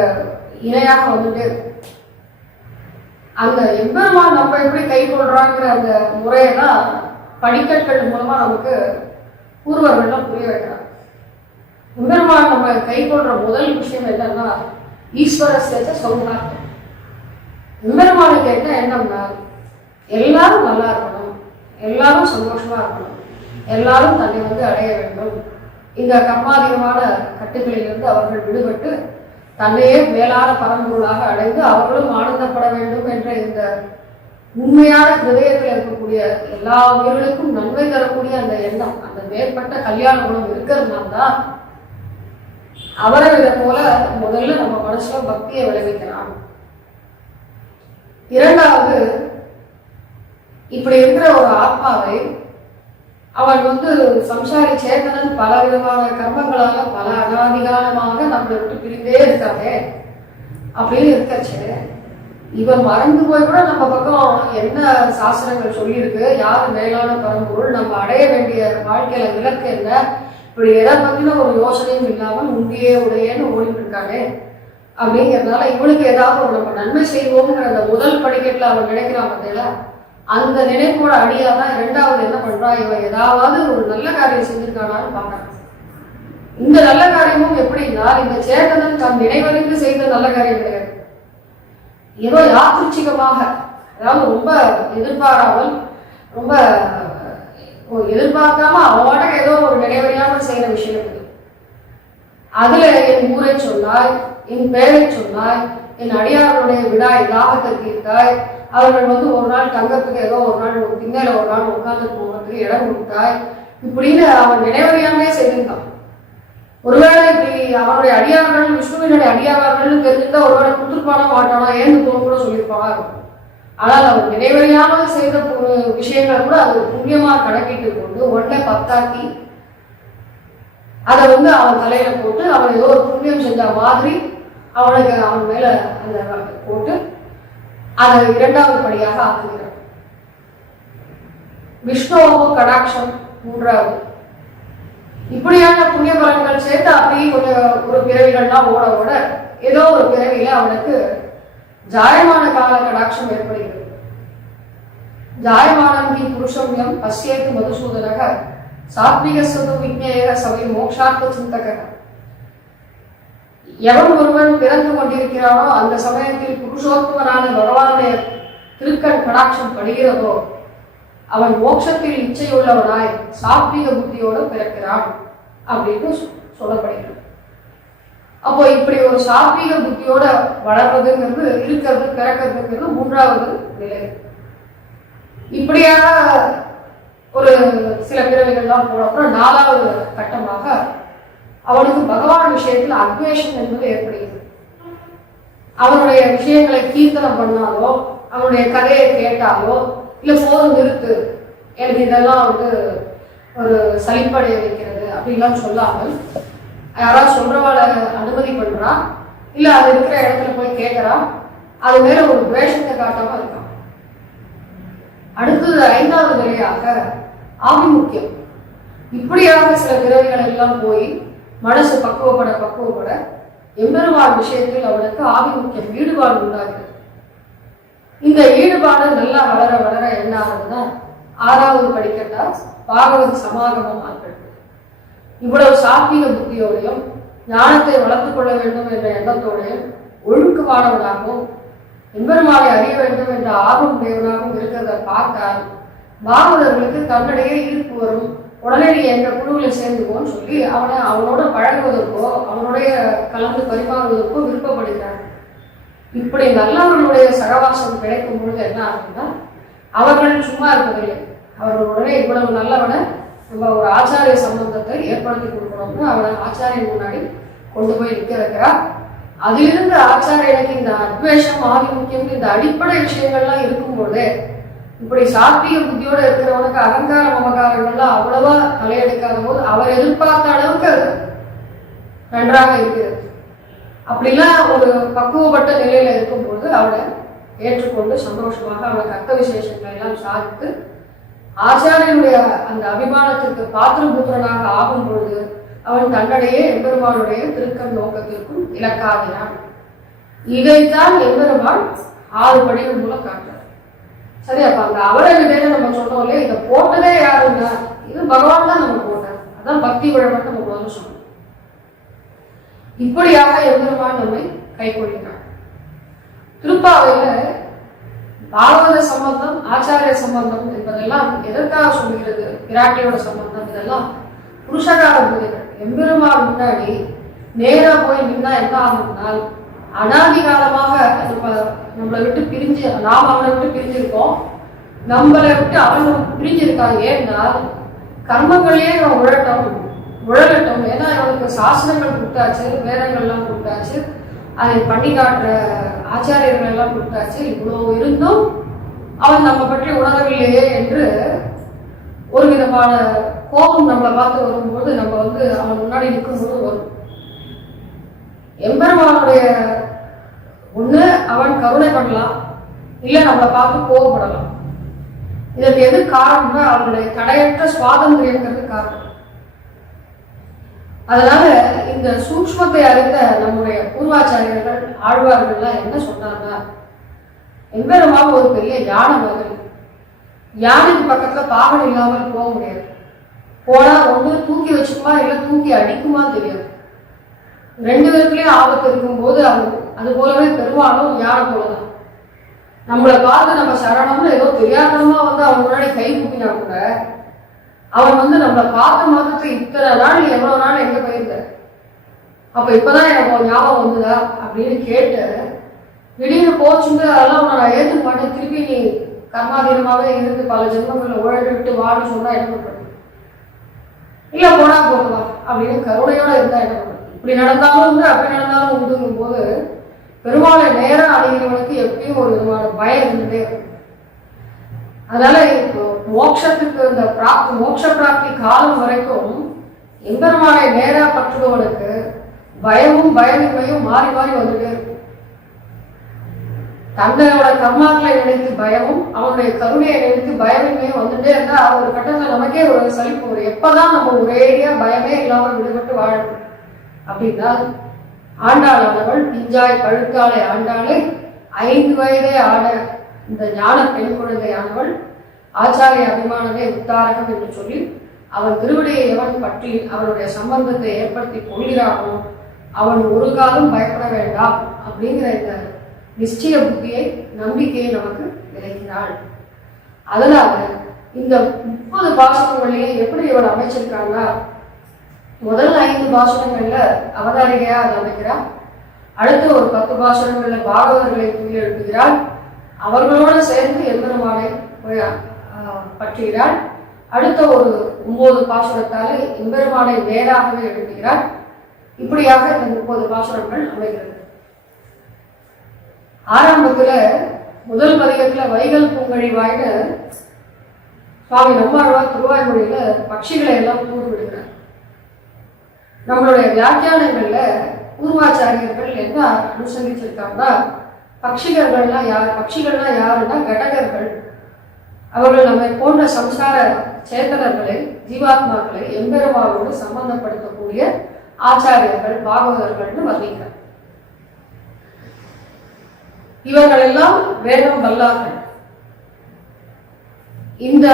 இணையாக வந்துட்டே இருக்கும். அந்த எம்பெருமான் நம்ம எப்படி கை கொள்றாங்கிற அந்த முறையெல்லாம் படிக்கற்கள் மூலமா நமக்கு பூர்வர்கள்லாம் புரிய வைக்கிறாங்க. எம்பெருமான் நம்ம கை கொள்ற முதல் விஷயம் என்னன்னா, ஈஸ்வர சேச்ச சௌகார்த்தம். எம்பெருமானுக்கு என்ன எண்ணம்னா, எல்லாரும் நல்லா இருக்கணும், எல்லாரும் சந்தோஷமா இருக்கணும், எல்லாரும் தன்னை அடைய வேண்டும். இந்த கர்மாதீனமான கட்டுகளிலிருந்து அவர்கள் விடுபட்டு தன்னையே மேலான பரம்பொருளாக அடைந்து அவர்களும் ஆனந்தப்பட வேண்டும் என்ற இந்த உண்மையான ஹிருதயத்தில் இருக்கக்கூடிய எல்லா உயிர்களுக்கும் நன்மை தரக்கூடிய அந்த எண்ணம், அந்த மேற்பட்ட கல்யாண குணம் இருக்கிறதுனால தான் அவரை இதை போல முதல்ல நம்ம மனசுல பக்தியை விளைவிக்கிறான். இரண்டாவது, இப்படி இருக்கிற ஒரு ஆத்மாவை அவன் சம்சாரி சேத்தனன் பல விதமான கர்மங்களால பல அனாதிகாலமாக நம்மளை விட்டு பிரிந்தே இருக்காங்க. அப்படின்னு இருக்கச்சு இவன் மறந்து போய் கூட நம்ம பக்கம் என்ன சாஸ்திரங்கள் சொல்லியிருக்கு, யாரு மேலான பரம்பொருள், நம்ம அடைய வேண்டிய வாழ்க்கையில இலக்கு என்ன, இப்படி எதை பத்தின ஒரு யோசனையும் இல்லாமல் உண்டியே உடையன்னு ஓடிட்டு இருக்காங்க. அப்படிங்கிறதுனால இவனுக்கு ஏதாவது ஒரு நம்ம நன்மை செய்வோங்கிற அந்த முதல் படிக்கட்டுல அவன் நினைக்கிறான் பார்த்தீங்களா, அந்த நினைப்போட அடியாதான் இரண்டாவது என்ன பண்றா, இவன் ஏதாவது ஒரு நல்ல காரியம் செஞ்சிருக்கானான்னு பாக்குறான். இந்த நல்ல காரியமும் எப்படின்னா, இந்த சேத்தனன் தன் நினைவறிந்து செய்த நல்ல காரியம் கிடையாது. ஏதோ யாத்திருச்சிகமாக, அதாவது ரொம்ப எதிர்பாராமல், ரொம்ப எதிர்பார்க்காம அவனோட ஏதோ ஒரு நினைவறியாமல் செய்யற விஷயம் இருக்குது. அதுல என் ஊரை சொன்னாய், என் பெயரை சொன்னாய், என் அடியார்களுடைய விடாய் தாகத்தை தீர்த்தாய், அவர்கள் ஒரு நாள் தங்கத்துக்கு ஏதோ ஒரு நாள் திண்ணையில ஒரு நாள் உட்கார்ந்து போகிறதுக்கு இடம் கொடுத்தாய், இப்படின்னு அவன் நினைவறியாமே செய்திருந்தான். ஒருவேளை இப்படி அவனுடைய அடியார்கள் விஷ்ணுவினுடைய அடியார்கள் தெரிஞ்சிருந்தா ஒருவேளை கொடுத்துருப்பானா மாட்டானா ஏந்து போக கூட சொல்லியிருப்பானா இருக்கும். ஆனால் அவன் நினைவறியாமல் செய்த ஒரு விஷயங்களை கூட அது புண்ணியமா கணக்கிட்டு கொண்டு ஒன்றை 10ஆக்கி அதை அவன் தலையில போட்டு அவன் ஏதோ ஒரு புண்ணியம் செஞ்ச மாதிரி அவனுக்கு அவன் மேல அந்த போட்டு அதை இரண்டாவது படியாக ஆக்குகிறான். விஷ்ணுவோ கடாட்சம் மூன்றாவது. இப்படியான புண்ணிய பலன்கள் சேர்த்து அப்படியே கொஞ்சம் ஒரு பிறவிகள்லாம் ஓட ஓட ஏதோ ஒரு பிறவியில அவனுக்கு ஜாயமான கால கடாட்சம் ஏற்படுகிறது. ஜாயமானங்கி புருஷம்யம் பசியேத்து மதுசூதனக சாத்விக சது விஜ்ஞேய சபை மோக்ஷார்த்த சிந்தக. எவன் ஒருவன் பிறந்து கொண்டிருக்கிறானோ அந்த சமயத்தில் புருஷோத்தமனான பகவானுடைய திருக்கண் கடாட்சம் படுகிறதோ அவன் மோட்சத்தில் இச்சையுள்ளவனாய் சாத்விக புத்தியோடு பிறக்கிறான் அப்படின்னு சொல்லப்படுகிறது. அப்போ இப்படி ஒரு சாத்விக புத்தியோட வளர்றதுங்கிறது, இருக்கிறது, பிறக்கிறதுங்கிறது மூன்றாவது நிலை. இப்படியாக ஒரு சில பிறவிகள்லாம் போன அப்புறம் 4வது கட்டமாக அவனுக்கு பகவான் விஷயத்தில் அத்வேஷம் என்பது ஏற்படுகிறது. அவனுடைய விஷயங்களை கீர்த்தனம் பண்ணாலோ, அவனுடைய கதையை கேட்டாலோ, இல்லை போதும் நிறுத்து, எனக்கு இதெல்லாம் ஒரு சலிப்படைய வைக்கிறது அப்படின்லாம் சொல்லாமல், யாராவது சொல்றவாளை அனுமதி பண்றா, இல்லை அது இருக்கிற இடத்துல போய் கேட்கறா, அது மேல ஒரு துவேஷத்தை காட்டாம இருக்கான். அடுத்தது 5வது நிலையாக ஆபிமுக்கியம். இப்படியாக சில பிறவிகள் எல்லாம் போய் மனசு பக்குவப்பட எம்பெருமான் விஷயத்தில் அவனுக்கு ஆபிமுக்கியம், ஈடுபாடு உண்டாகிறது. இந்த ஈடுபாடு நல்லா வளர வளர என்ன ஆகுதுன்னா 6வது படிக்கிறதா பாகவத சமாகமம் ஆகிறது. இவ்வளவு சாத்வீக புத்தியோடையும் ஞானத்தை வளர்த்துக் கொள்ள வேண்டும் என்ற எண்ணத்தோடையும் ஒழுக்கமானவனாகவும் எம்பெருமானை அறிய வேண்டும் என்ற ஆர்வம் உடையவனாகவும் இருக்கிறத பார்த்தால் பாகவதர்களுக்கு தன்னிடையே ஈர்ப்பு வரும். உடனே நீ எங்க குழுவில் சேர்ந்துவோன்னு சொல்லி அவனோட பழகுவதற்கோ அவனுடைய கலந்து பரிமாறுவதற்கோ விருப்பப்படுகிறார். இப்படி நல்லவர்களுடைய சகவாசம் கிடைக்கும் பொழுது என்ன ஆகுதுன்னா அவர்கள் சும்மா இருப்பதில்லை. அவர்களுடனே இவ்வளவு நல்லவனை நம்ம ஒரு ஆச்சாரிய சம்பந்தத்தை ஏற்படுத்தி கொடுக்கணும்னு அவனை ஆச்சாரியன் முன்னாடி கொண்டு போய் நிற்க வைக்கிறார். அதிலிருந்து ஆச்சாரியனுக்கு இந்த அத்வேஷம் ஆதிமுக்கியம் இந்த அடிப்படை விஷயங்கள்லாம் இருக்கும்போது இப்படி சாத்வீக புத்தியோடு இருக்கிறவனுக்கு அகங்கார மமகாரங்கள்லாம் அவ்வளவா தலையெடுக்காத போது அவர் எதிர்பார்த்த அளவுக்கு அது நன்றாக இருக்கிறது. அப்படிலாம் ஒரு பக்குவப்பட்ட நிலையில இருக்கும்போது அவனை ஏற்றுக்கொண்டு சந்தோஷமாக அவனுக்கு அர்த்த விசேஷங்களை எல்லாம் சாதித்து ஆச்சாரியனுடைய அந்த அபிமானத்திற்கு பாத்திரபுத்திரனாக ஆகும் பொழுது அவன் தன்னிடையே எம்பெருமானுடைய திருக்கண் நோக்கத்திற்கும் இலக்காகிறான். இதைத்தான் எம்பெருமான் 6 படிகள் மூலம் காட்டுறார். சரி, அப்ப அந்த அவரை விதையில நம்ம சொன்னோம் இல்லையா, இதை போட்டதே யாருன்னா இது பகவான் தான் நம்ம போட்டார். அதான் பக்தி வழிபாடு நம்ம முதல்ல சொன்னோம். இப்படியாக எம்பெருமான் நம்மை கை கொள்கிறான். திருப்பாவையில பாகவத சம்பந்தம் ஆச்சாரிய சம்பந்தம் என்பதெல்லாம் எதற்காக சொல்கிறது? பிராட்டியோட சம்பந்தம் இதெல்லாம் புருஷகார பூதைகள். எம்பெருமான் முன்னாடி நேரா போய் நின்னா என்ன ஆகும்னால் அனாதி காலமாக நம்மளை விட்டு பிரிஞ்சு நாம் அவனை விட்டு பிரிஞ்சிருக்கோம், நம்மளை விட்டு அவன் பிரிஞ்சிருக்காங்க. ஏன்னா கர்மங்களையே நம்ம உழலட்டும். ஏன்னா அவனுக்கு சாஸ்திரங்கள் கொடுத்தாச்சு, வேதங்கள்லாம் கொடுத்தாச்சு, அதை பண்ணி காட்டுற ஆச்சாரியர்கள் எல்லாம் கொடுத்தாச்சு. இவ்வளவு இருந்தும் அவன் நம்ம பற்றி உணரவில்லையே என்று ஒரு விதமான கோபம் நம்மளை பார்த்து வரும்போது நம்ம அவன் முன்னாடி நிற்கும்போது வரும். எம்பெருமானுடைய ஒண்ணு அவன் கருணை பண்ணலாம், இல்லை நம்மளை பார்த்து கோபப்படலாம். இதற்கு எது காரணம்னா அவனுடைய தடையற்ற சுவாதந்திரியங்கிறது காரணம். அதனால இந்த சூக்ஷ்மத்தை அறிந்த நம்முடைய பூர்வாச்சாரியர்கள் ஆழ்வார்கள்லாம் என்ன சொன்னாங்கன்னா, எம்பெருமான் ஒரு பெரிய யானை மாதிரி. யானைக்கு பக்கத்துல பாகன் இல்லாமல் போக முடியாது. போனா ஒன்று தூக்கி வச்சுக்குமா, இல்லை தூக்கி அடிக்குமா தெரியாது. 2 பேருக்குலயும் ஆபத்து இருக்கும் போது அது போலவே பெருமாளும் யானை போலதான். நம்மளை பார்த்து நம்ம சரணம்னு ஏதோ தெரியாதனமா அவன் முன்னாடி கை கூப்பினா கூட அவன் நம்மளை பார்த்த மாத்திரத்தை இத்தனை நாள் எவ்வளவு நாள் எங்க போயிருந்த, அப்ப இப்பதான் எனக்கு ஞாபகம் வந்துதா அப்படின்னு கேட்டு திடீர்னு போச்சுங்க, அதெல்லாம் நான் ஏற்றுக்க மாட்டேன், திருப்பி நீ கர்மாதீனமாவே இருந்து பல ஜென்மங்களை உழவிட்டு வான்னு சொன்னா என்ன பண்றது? இல்ல போனா போகலாம் அப்படின்னு கருணையோட இருந்தா என்ன பண்றது? இப்படி நடந்தாலும் உண்டு, அப்படி நடந்தாலும் உண்டுங்கும் போது பெருமாளை நேரம் அடைகிறவனுக்கு எப்பயும் ஒரு விதமான பயம் இருந்துட்டே இருக்கும். அதனால இப்போ மோட்சத்துக்கு இந்த மோட்ச பிராப்தி காலம் வரைக்கும் எம்பெருமானை நேரா பற்றுபவனுக்கு பயமும் பயமின்மையும் மாறி மாறி வந்துட்டே இருக்கும். தன்னோட கர்மாக்களை நினைத்து பயமும் அவனுடைய கருணையை நினைத்து பயமின்மையும் வந்துட்டே இருந்தா ஒரு கட்டத்துல நமக்கே ஒரு சலிப்பு வரும். எப்பதான் நம்ம ஒரேடியா பயமே இல்லாமல் விடுபட்டு வாழணும் அப்படின்னா, ஆண்டாளானவள் பிஞ்சாய் பழுத்தாளை ஆண்டாளை 5 வயதே ஆட இந்த ஞான பெண் குழந்தை ஆனவள் ஆச்சாரிய அபிமானமே உத்தாரகம் என்று சொல்லி அவன் திருவடியை எவன் பற்றி அவனுடைய சம்பந்தத்தை ஏற்படுத்தி கொள்கிறானோ அவன் ஒரு காலம் பயப்பட வேண்டாம் அப்படிங்கிற இந்த நிச்சய புத்தியை நம்பிக்கையை நமக்கு விளைக்கிறாள். அதனால இந்த 30 பாசனங்களையே எப்படி இவள் அமைச்சிருக்காங்கன்னா, முதல் 5 பாசனங்கள்ல அவதாரிகையா அதை அமைக்கிறாள். அடுத்து ஒரு 10 பாசனங்கள்ல பாகவதர்களை தூக்கி எழுப்புகிறாள். அவர்களோடு சேர்ந்து எம்பெருமானை பற்றுகிறாள். அடுத்த ஒரு 9 பாசுரத்தாலே எம்பெருமானை நேராகவே எழுதுகிறார். இப்படியாக இந்த 30 பாசுரங்கள் அமைகிறது. ஆரம்பத்துல முதல் பதிகத்துல வைகல் பூங்கழி வாய்னு சுவாமி நம்மாழ்வார் திருவாய்மொழியில பட்சிகளை எல்லாம் கூறு விடுகிறார். நம்மளுடைய வியாக்கியானங்கள்ல பூர்வாச்சாரியர்கள் என்ன அனுசந்திச்சிருக்காங்கன்னா, பட்சிகள்னா யாருன்னா கடகர்கள். அவர்கள் நம்மை போன்ற சம்சார சேத்தனர்களை, ஜீவாத்மாக்களை எம்பெருமானோடு சம்பந்தப்படுத்தக்கூடிய ஆச்சாரியர்கள், பாகவதர்கள்னு வர்ணிக்கிறார். இவர்கள் எல்லாம் வேதம் வல்லார்கள். இந்த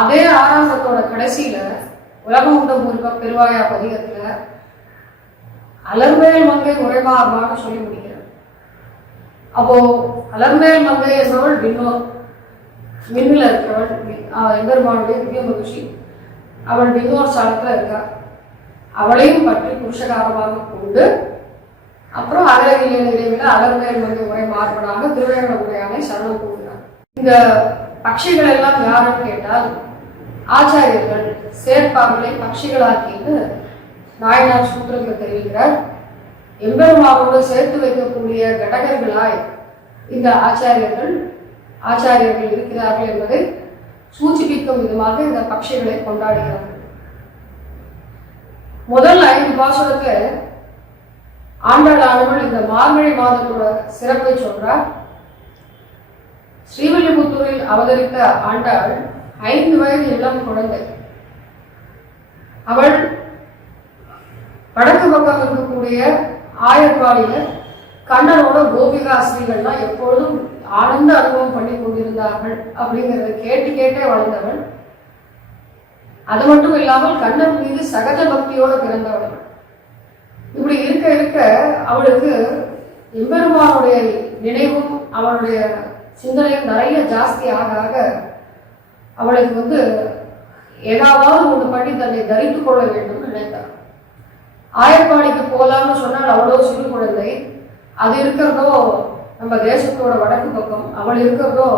அதே ஆரம்பத்தோட கடைசியில உலகம் உண்ட முருக பெருவாயா பதிகத்துல அலர்மேல் மங்கை உரைமாறுமான்னு சொல்லி முடிக்கிறார். அப்போ அலர்மேல் மங்கை என்பவள் விண்ணில் இருக்கிறவள், எம்பெருமானுடைய திவ்ய மகிழ்ச்சி. அவள் விண்ணோர் ஸ்தானத்துல இருக்கா. அவளையும் பற்றி புருஷகாரமாக கொண்டு அப்புறம் அகலகில அலர்மேல் மங்கை உரை மாறுபடாக திருவேங்கட உரையானை சரணம் கூறுகிறார். இந்த பட்சிகள் எல்லாம் யாருன்னு கேட்டால் ஆச்சாரியர்கள் சேர்ப்பார்களை பட்சிகளாக்கின்னு நாயனார் சூத்திரத்தில் தெரிவிக்கிறார். எம்பெருமானோடு சேர்த்து வைக்கக்கூடிய கடகர்களாய் இந்த ஆச்சாரியர்கள் இருக்கிறார்கள் என்பதை சூச்சிப்பிக்கும் விதமாக இந்த பட்சிகளை கொண்டாடுகிறார்கள். முதல் 5 பாசுரத்துல ஆண்டாளானவள் இந்த மார்கழி மாதத்தோட சிறப்பை சொல்றார். ஸ்ரீவில்லிபுத்தூரில் அவதரித்த ஆண்டாள் 5 வயது இளம் குழந்தை. அவள் வடக்கு பக்கம் இருக்கக்கூடிய ஆயர்பாடியில கண்ணனோட கோபிகாஸ்திரிகள்லாம் எப்பொழுதும் ஆனந்த அனுபவம் பண்ணி கொண்டிருந்தார்கள் அப்படிங்கிறத கேட்டே வளர்ந்தவள். அது மட்டும் இல்லாமல் கண்ணன் மீது சகஜ பக்தியோடு பிறந்தவள். இப்படி இருக்க அவளுக்கு எம்பெருமானுடைய நினைவும் அவளுடைய சிந்தனையும் நிறைய ஜாஸ்தி ஆக அவளுக்கு ஏதாவது ஒன்று பண்ணி தன்னை தரித்துக் கொள்ள வேண்டும் நினைத்தாள். ஆயர்பாடிக்கு போலாம்னு சொன்னால் அவ்வளோ சிறு குழந்தை. அது இருக்கிறதோ நம்ம தேசத்தோட வடக்கு பக்கம், அவள் இருக்கிறதோ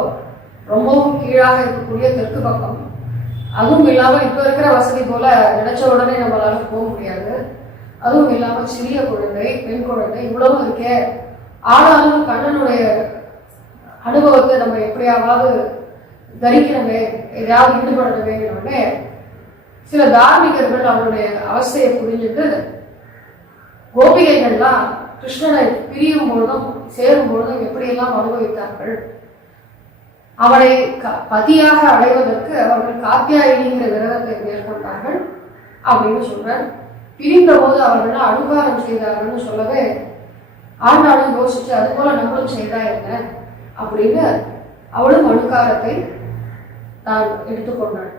ரொம்பவும் கீழாக இருக்கக்கூடிய தெற்கு பக்கம். அதுவும் இல்லாமல் இப்போ இருக்கிற வசதி போல நினைச்ச உடனே நம்மளால போக முடியாது. அதுவும் இல்லாமல் சிறிய குழந்தை, பெண் குழந்தை, இவ்வளவு இருக்கே. ஆனாலும் கண்ணனுடைய அனுபவத்தை நம்ம எப்படியாவது தரிக்கணுமே, எதையாவது ஈடுபடணுமே. சில தார்மிகர்கள் அவருடைய அவஸ்தையை புரிஞ்சுட்டு கோபிகைகள்லாம் கிருஷ்ணனை பிரியும் பொழுதும் சேரும் பொழுதும் எப்படியெல்லாம் அனுபவித்தார்கள், அவனை பதியாக அடைவதற்கு அவர்கள் காத்தியாயினிங்கிற விரதத்தை மேற்கொண்டார்கள் அப்படின்னு சொல்றார். பிரிந்த போது அவர்கள் அனுகாரம் செய்தார்கள்னு சொல்லவே ஆண்டாளும் யோசிச்சு அது போல நம்மளும் செய்தா என்ன அப்படின்னு அவளும் அனுகாரத்தை தான் எடுத்துக்கொண்டாள்.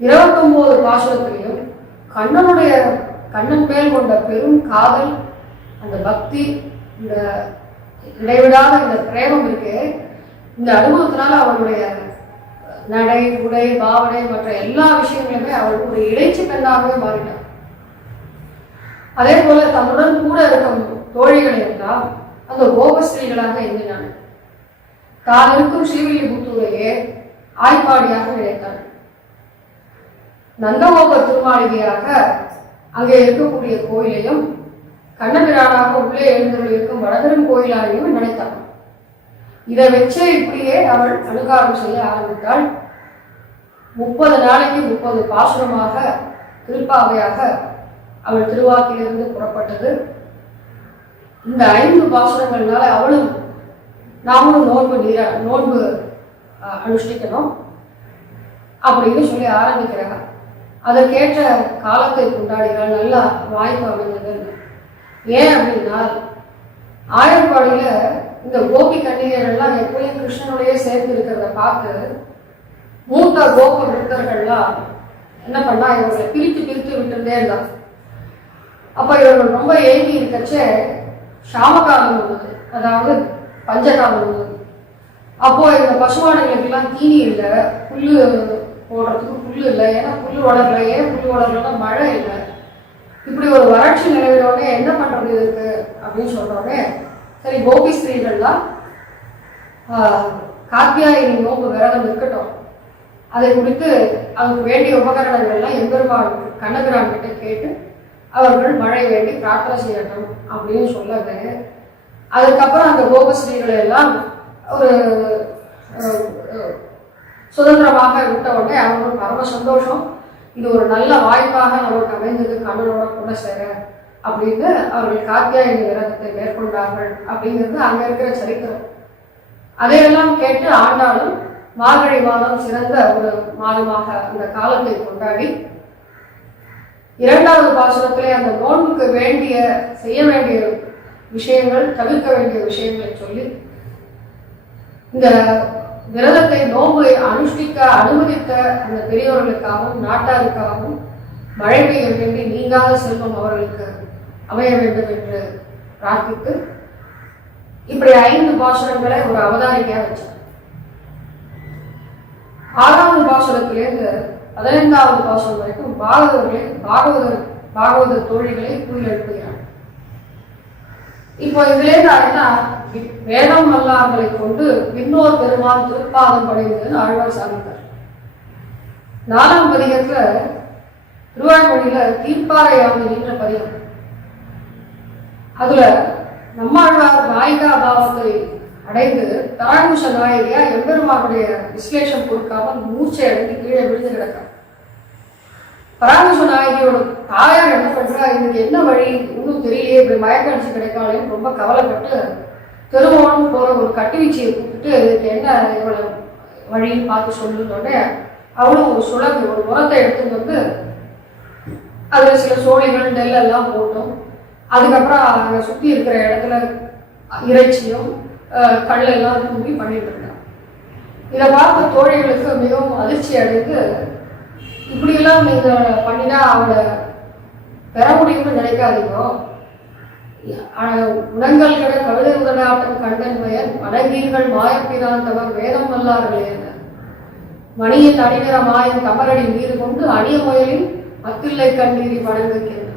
29 பாசுரத்திலையும் கண்ணன் மேல் கொண்ட பெரும் காதல், அந்த பக்தி, இந்த இடைவிடாத இந்த பிரேமம் இருக்கு. இந்த அனுபவத்தினால அவளுடைய நடை, உடை, பாவனை மற்ற எல்லா விஷயங்களுமே அவள் ஒரு இடைச்சி பெண்ணாகவே மாறினார். அதே போல தன்னுடன் கூட இருக்கும் தோழிகளை எல்லாம் அந்த கோபஸ்திரீகளாக எண்ணினாள். தான் இருக்கும் ஸ்ரீவில்லிபுத்தூரையே ஆய்ப்பாடியாக நினைத்தாள். நந்தகோப திருமாளிகையாக அங்கே இருக்கக்கூடிய கோயிலையும் கண்ணபிரானாக உள்ளே எழுந்தவர்கள் இருக்கும் வடதரும் கோயிலாலையும் நினைத்தாள். இதை வச்சே இப்படியே அவள் அனுகாரம் செய்ய ஆரம்பித்தாள். 30 நாளைக்கு 30 பாசுரமாக திருப்பாவையாக அவள் திருவாக்கிலிருந்து புறப்பட்டது. இந்த 5 பாசுரங்கள்னால அவளும் நாமளும் நோன்பு அனுஷ்டிக்கணும் அப்படின்னு சொல்லி ஆரம்பிக்கிறாங்க. அதற்கேற்ற காலத்தை கொண்டாடிகள் நல்லா வாய்ப்பு அமைந்தது. ஏன் அப்படின்னா ஆயர்பாடியில இந்த கோபி கன்னியர்கள்லாம் எப்பயும் கிருஷ்ணனுடைய சேர்ந்து இருக்கிறத பார்த்து மூத்த கோப விருத்தர்கள்லாம் என்ன பண்ணா இவர்களை பிரித்து விட்டுட்டே இருந்தா. அப்ப இவர்கள் ரொம்ப ஏங்கி இருக்கச்சே சாமகாலம் வந்தது, அதாவது பஞ்சகாலம் வந்தது. அப்போ இந்த பசுமாடுகளுக்கு எல்லாம் தீனி இல்லை, புல்லு போடுறதுக்கு புல்லு இல்லை. ஏன்னா புல்லு வளரல. ஏன் புல்லு வளரலன்னா மழை இல்லை. இப்படி ஒரு வறட்சி நிலவினோடனே என்ன பண்றது இருக்கு அப்படின்னு சொல்றோடனே சரி கோபி ஸ்திரீகள்லாம் காத்தியாயினி நோம்பு விரதம் இருக்கட்டும், அதை குறித்து அவருக்கு வேண்டிய உபகரணங்கள்லாம் எம்பெருமான் கண்ணபிரான் கிட்ட கேட்டு அவர்கள் மழை வேண்டி பிரார்த்தனை செய்யட்டும் அப்படின்னு சொல்லது. அதுக்கப்புறம் அந்த கோபஸ்ரீகளை எல்லாம் ஒரு சுதந்திரமாக விட்ட உடனே அவங்களுக்கு பரம சந்தோஷம். இது ஒரு நல்ல வாய்ப்பாக நமக்கு அமைந்தது கண்ணனோட கூட சேர அப்படின்னு அவர்கள் காத்தியாயனி விரதத்தை மேற்கொண்டார்கள் அப்படிங்கிறது அங்க இருக்கிற சரித்திரம். அதையெல்லாம் கேட்டு ஆண்டாலும் மார்கழி மாதம் சிறந்த ஒரு மாதமாக அந்த காலத்தை கொண்டாடி இரண்டாவது பாசுரத்திலே அந்த நோன்புக்கு வேண்டிய செய்ய வேண்டிய விஷயங்கள், தவிர்க்க வேண்டிய விஷயங்களை சொல்லி இந்த விரதத்தை நோன்பை அனுஷ்டிக்க அனுமதித்த அந்த பெரியவர்களுக்காகவும் நாட்டாருக்காகவும் மழை பெய்ய வேண்டி நீங்காத செல்வம் அவர்களுக்கு அமைய வேண்டும் என்று பிரார்த்தித்து இப்படி 5 பாசுரங்களை ஒரு அவதாரிக்கையா வச்சார். 6வது பாசுரத்திலிருந்து 15வது பாசுரம் வரைக்கும் பாகவத தோழிகளை கூறி எழுப்புகிறார். இப்போ இதுலேருந்து என்ன, வேதம் வல்லார்களை கொண்டு விண்ணோர் பெருமான் திருப்பாதம் படைந்ததுன்னு ஆழ்வார் சாதித்தார். 4ஆம் பதிகத்துல திருவாய்மொழியில தீர்ப்பாறை யாமினின்ற பதிகம். அதுல நம்மாழ்வார் நாயிகா பாவத்தை அடைந்து தாழ்முஷ நாயகியா எம்பெருமானுடைய விஸ்லேஷம் கொடுக்காமல் மூச்சை அடைந்து கீழே விழுந்து கிடக்கார். பராமரிச நாயகியோட தாயார் என்ன பண்றா, இதுக்கு என்ன வழி இன்னும் தெரியலையே, இப்படி மயக்கடிச்சு கிடைக்காலேன்னு ரொம்ப கவலைப்பட்டு தெருவோன்னு போற ஒரு கட்டுவீச்சியை கூப்பிட்டு இதுக்கு என்ன இவ்வளவு வழின்னு பார்த்து சொல்லுன்னொடனே அவளும் ஒரு சுழங்கு ஒரு முரத்தை எடுத்துட்டு வந்து அதுல சில சோழிகள் நெல்லெல்லாம் போட்டோம். அதுக்கப்புறம் அங்கே சுற்றி இருக்கிற இடத்துல இறைச்சியும் கல்லெல்லாம் தூங்கி பண்ணிட்டு இருந்தான். இதை பார்த்த தோழிகளுக்கு மிகவும் அதிர்ச்சி அடைந்து, இப்படியெல்லாம் நீங்க பண்ணினா அவளை பெற முடியும்னு நினைக்காதீங்க. உணங்கள் கிட கவிதை உதடாட்டம் கண்டன்மையன் வடங்கீர்கள் மாயப்பிராந்தவர் வேதம் வல்லார்களே மணியின் அடிநிற மாயன் கமரடி நீர் கொண்டு அணிய முயலின் மத்தில்லை கண்ணீரி வணங்குகின்றன.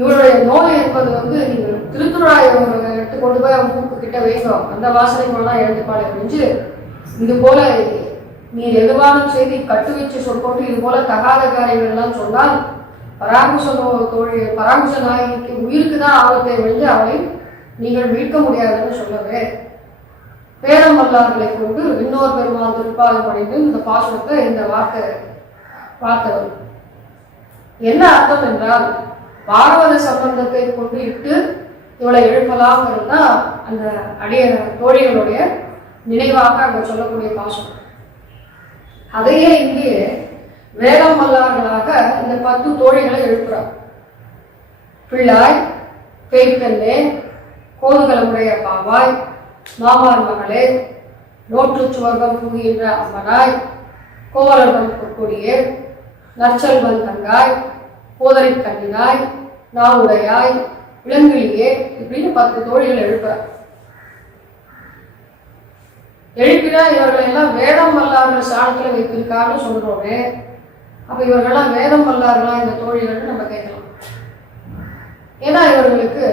இவருடைய நோய் என்பது நீங்கள் திருத்துழாயை எடுத்து கொண்டு போய் அவங்க மூக்கு கிட்ட வைங்க, அந்த வாசனை போனா எழுந்துப்பாளை முடிஞ்சு இது போல நீர் எதுவானும் செய்தி கட்டு வச்சு சொல்லிட்டு இது போல தகாத காரியங்கள் எல்லாம் சொன்னால் பராங்குச நாயகிக்கு உயிருக்கு தான் ஆபத்தை விழுந்து அவளை நீங்கள் மீட்க முடியாதுன்னு சொல்லவே பேரம் வல்லார்களை கொண்டு இன்னொரு பெருமாள் திருப்பாதம் படித்து இந்த பாசுரத்தை இந்த வார்த்தை என்ன அர்த்தம் என்றால், பாகவத சம்பந்தத்தை கொண்டு இட்டு இவளை எழுப்பலாம் தான் அந்த அடைய தோழிகளுடைய நினைவாக அங்க சொல்லக்கூடிய பாசுரம். அதையே இங்கே வேதம் வல்லார்களாக இந்த 10 தோழிகளை எழுப்புறார். பிள்ளாய், பேய்ப்பெண்ணே, கோதுகலமுடைய பாவாய், மாமார் மகளே, நோற்று சுவர்க்கம் புகுகின்ற அம்மனாய், கோவலர்வன் கொடியே, நற்செல்வன் தங்காய், கோதரை கண்ணினாய், நாவுடையாய், இளங்கிளியே, இப்படின்னு 10 தோழிகள் எழுப்புறார். எழுப்பினா இவர்கள் எல்லாம் வேதம் வல்லார்கள் சாணத்துல வைத்திருக்காருன்னு சொல்றோமே, அப்ப இவர்கள்லாம் வேதம் வல்லார்களா இந்த தோழிகள்னு நம்ம கேட்கலாம். ஏன்னா இவர்களுக்கு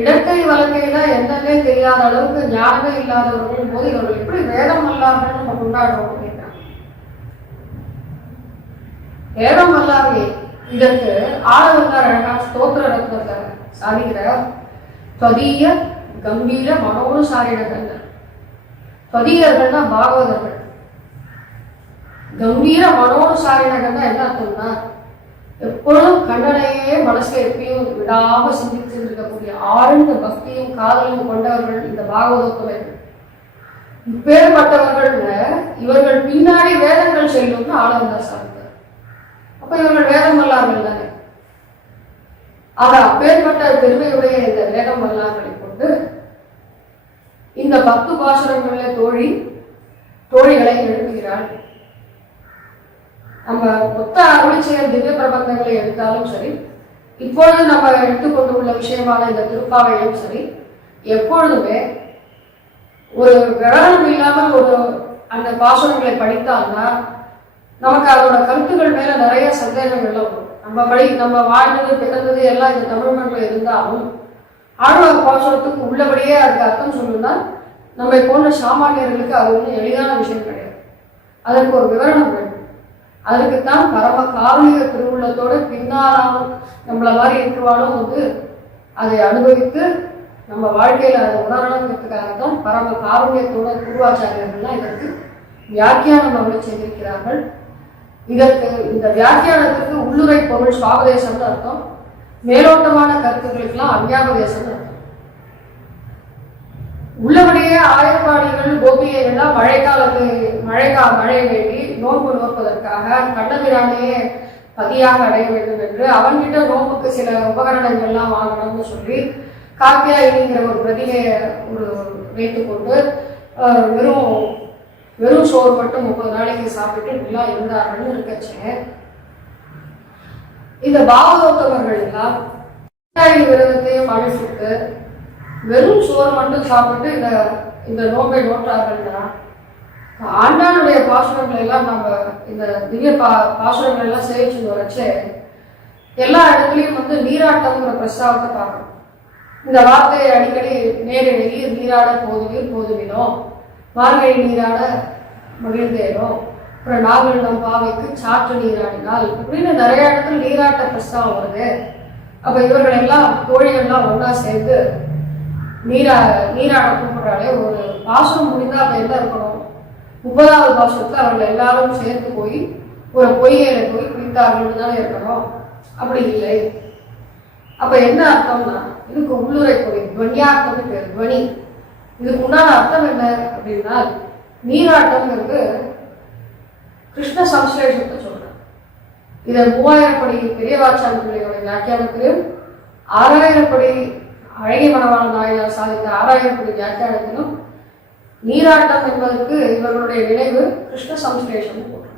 இடக்கை வழக்கையில என்னன்னே தெரியாத அளவுக்கு ஞானமே இல்லாதவர்கள் போது இவர்கள் எப்படி வேதம் வல்லார்கள் நம்ம கொண்டாடுறோம்னு கேட்கிறாங்க. வேதம் வல்லார்களே இதற்கு ஆளவந்தார் அழகான ஸ்தோத்திர ரத்னத்தை சாதிக்கிற தொதிய கம்பீர மனோனுசாரிகள். பதியர்கள்னா பாகவதர்கள். கம்பீர மனோனுசாரினகள்னா என்ன அர்த்தம்னா, எப்பொழுதும் கண்ணனையே மனசுல எப்பயும் விடாம சிந்தித்து இருக்கக்கூடிய ஆழ்ந்த பக்தியும் காதலும் கொண்டவர்கள் இந்த பாகவதத்துறைகள். இப்பேற்பட்டவர்கள் இவர்கள் பின்னாடி வேதங்கள் செல்லும்னு ஆளவந்தார் சார்ந்தார். அப்ப இவர்கள் வேதம் வல்லார்கள் தானே. ஆக அப்பேற்பட்ட பெருமையுடைய இந்த வேதம் வல்லார்களை கொண்டு இந்த 10 பாசுரங்கள்ல தோழிகளை எழுப்புகிறாள். நம்ம மொத்த அருளிச்செயல் திவ்ய பிரபந்தங்களை எடுத்தாலும் சரி, இப்பொழுது நம்ம எடுத்துக்கொண்டு உள்ள விஷயமான இந்த திருப்பாவையும் சரி, எப்பொழுதுமே ஒரு விவரணம் இல்லாமல் ஒரு அந்த பாசுரங்களை படித்தால்னா நமக்கு அதோட கருத்துக்கள் மேல நிறைய சந்தேகங்கள்லாம் வரும். நம்ம வாழ்ந்தது பிறந்தது எல்லாம் இந்த தமிழ் மண்ணில் இருந்தாலும் ஆழ்வார் பாசுரத்துக்கு உள்ளபடியே அதுக்கு அர்த்தம் சொல்லணும்னா நம்மை போன்ற சாமானியர்களுக்கு அது ஒன்றும் எளிதான விஷயம் கிடையாது. அதற்கு ஒரு விவரணம் வேண்டும். அதுக்குத்தான் பரம காரணிக திருவுள்ளத்தோட பின்னாலும் நம்மள மாதிரி இருக்கிறவாலும் அதை அனுபவித்து நம்ம வாழ்க்கையில அதை உணரணுங்கிறதுக்காகத்தான் பரம காரணியத்தோட குருவாச்சாரியர்கள்லாம் இதற்கு வியாக்கியானம் அவர்கள் செய்திருக்கிறார்கள். இதற்கு இந்த வியாக்கியானத்துக்கு உள்ளுரை பொருள் சுவாபதேசம்னு அர்த்தம், மேலோட்டமான கருத்துக்களுக்கெல்லாம் அவ்யாபதேசம்னு அர்த்தம். உள்ளபடியே ஆயர்பாடிகள் கோபிகைகள்லாம் மழை வேண்டி நோன்பு நோற்பதற்காக கண்ணபிரானையே பதியாக அடைய வேண்டும் என்று அவன்கிட்ட நோம்புக்கு சில உபகரணங்கள்லாம் வாங்கணும்னு சொல்லி காத்தியாயினிங்கிற ஒரு பிரதிகையை வைத்துக்கொண்டு வெறும் சோறு மட்டும் 30 நாளைக்கு சாப்பிட்டு இப்படிலாம் இருந்தார்கள்னு இருக்கச்சே, இந்த பாகவதர்கள் எல்லாம் விரதத்தையும் அனுப்பிட்டு வெறும் சோறு மட்டும் சாப்பிட்டு இந்த நோம்பை நோட்டார்கள்னா ஆண்டாளுடைய பாசுரங்கள் எல்லாம் நம்ம இந்த திவ்ய பாசுரங்கள் எல்லாம் சேவிச்சு வரைச்சு எல்லா இடத்துலையும் நீராட்டம்ங்கிற பிரஸ்தாவத்தை பார்க்கணும். இந்த வார்த்தையை அடிக்கடி நேரெழுதி நீராட போதுவினோம், மார்கழி நீராட மகிழ்ந்தேனோ, அப்புறம் நாங்கள் நம் பாவைக்கு சாற்று நீராடினால் இப்படின்னு நிறைய இடத்துல நீராட்ட பிரஸ்தாவம் வருது. அப்ப இவர்கள் எல்லாம் தோழிகள்லாம் ஒன்னா சேர்ந்து நீராட கூப்பிடுறாலே ஒரு பாசனம் முடிந்தா அப்ப என்ன இருக்கணும், 30வது பாசனத்துல அவர்கள் எல்லாரும் சேர்ந்து போய் ஒரு பொய்கையில போய் குளித்தார்கள் தானே இருக்கணும். அப்படி இல்லை. அப்ப என்ன அர்த்தம்னா இதுக்கு உள்ளுரை பொருள் துவனியார்த்தம்னு பேர். துவனி இதுக்கு உண்டான அர்த்தம் என்ன அப்படின்னா நீராட்டம்ங்கிறது கிருஷ்ண சம்ஸ்லேஷத்தை சொல்றேன். இதை 3000 படி பெரியவாச்சான் பிள்ளையோட வியாக்கியானத்திலும் 6000 படி அழகிய மணவாள நாயனார் சாதித்த 6000 படி வியாக்கியானத்திலும் நீராட்டம் என்பதற்கு இவர்களுடைய நினைவு கிருஷ்ண சம்ஸ்லேஷம் போட்டு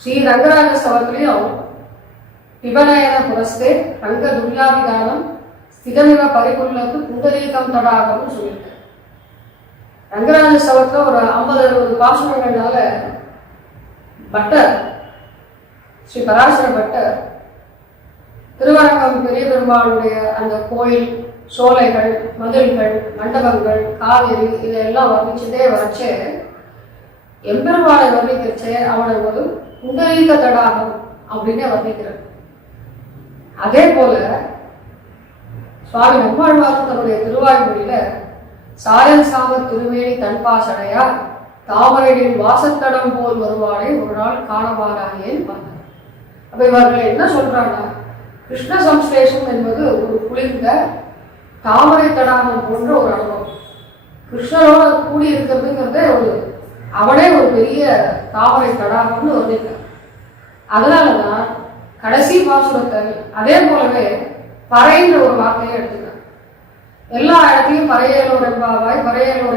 ஸ்ரீ ரங்கராஜ ஸ்தவத்திலையும் பிபநயன புரஸ்தே ரங்க துர்யாபிதானம் ஸ்திதமிவ பரிபுள்ளத்து புண்டரீகம் தடாகம்னு சொல்லியிருக்க. ரங்கராஜ ஸ்தவத்துல ஒரு 50-60 பாசுரங்கள்னால பட்டர் ஸ்ரீ பராசர பட்டர் திருவரங்கம் பெரிய பெருமாளுடைய அந்த கோயில் சோலைகள் மதில்கள் மண்டபங்கள் காவேரி இதெல்லாம் வர்ணிச்சதே வரைச்சே எம்பெருமாளை வர்ணிக்கிறச்சே அவனை ஒரு புண்டரீக தடாகம் அப்படின்னு வர்ணிக்கிறார். அதே போல சுவாமி நம்மாழ்வார் தன்னுடைய திருவாய்மொழியில சாயல் சாம திருவேணி தன்பாசடையா தாமரையின் வாசத்தடம் போல் வருவாளை ஒரு நாள் காணவாராயேன்னு பார்த்தார். அப்ப இவர்கள் என்ன சொல்றாங்கன்னா கிருஷ்ண சம்ஸ்லேஷம் என்பது ஒரு குளிர்ந்த தாமரை தடாகம் போன்ற ஒரு அனுபவம். கிருஷ்ணரோட கூடி இருக்கிறதுங்கிறதே அவனே ஒரு பெரிய தாமரை தடாகம்னு வர்ணித்தார். அதனாலதான் கடைசி பாசுரத்தை அதே போலவே பறைன்ற ஒரு வார்த்தையை எடுத்துக்கிறார். எல்லா இடத்தையும் பறையலோர்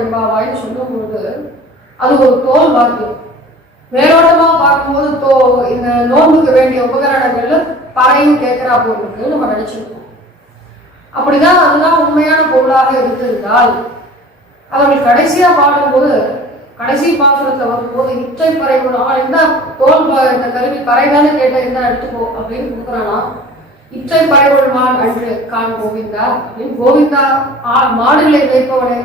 எம்பாவாய்ன்னு சொல்லும் பொழுது அது ஒரு தோல் வாக்கியம். மேலோட்டமா பார்க்கும்போது இந்த நோன்புக்கு வேண்டிய உபகரணங்கள்ல பறையும் கேட்கிறா போல் நம்ம நினைச்சிருக்கோம். அப்படிதான் அதுதான் உண்மையான பொருளாக இருந்திருந்தால் அவர்கள் கடைசியா பாடும்போது கடைசி பாசுரத்தை வரும்போது இச்சை பறை அவன் என்ன தோல் இந்த கருவி பறைதானே கேட்ட என்ன எடுத்துக்கோ அப்படின்னு கொடுக்குறானா, இச்சை பறைகொள்வான் அன்று கான் கோவிந்தா அப்படின்னு. கோவிந்தா மாடுகளை மேய்ப்பவனே,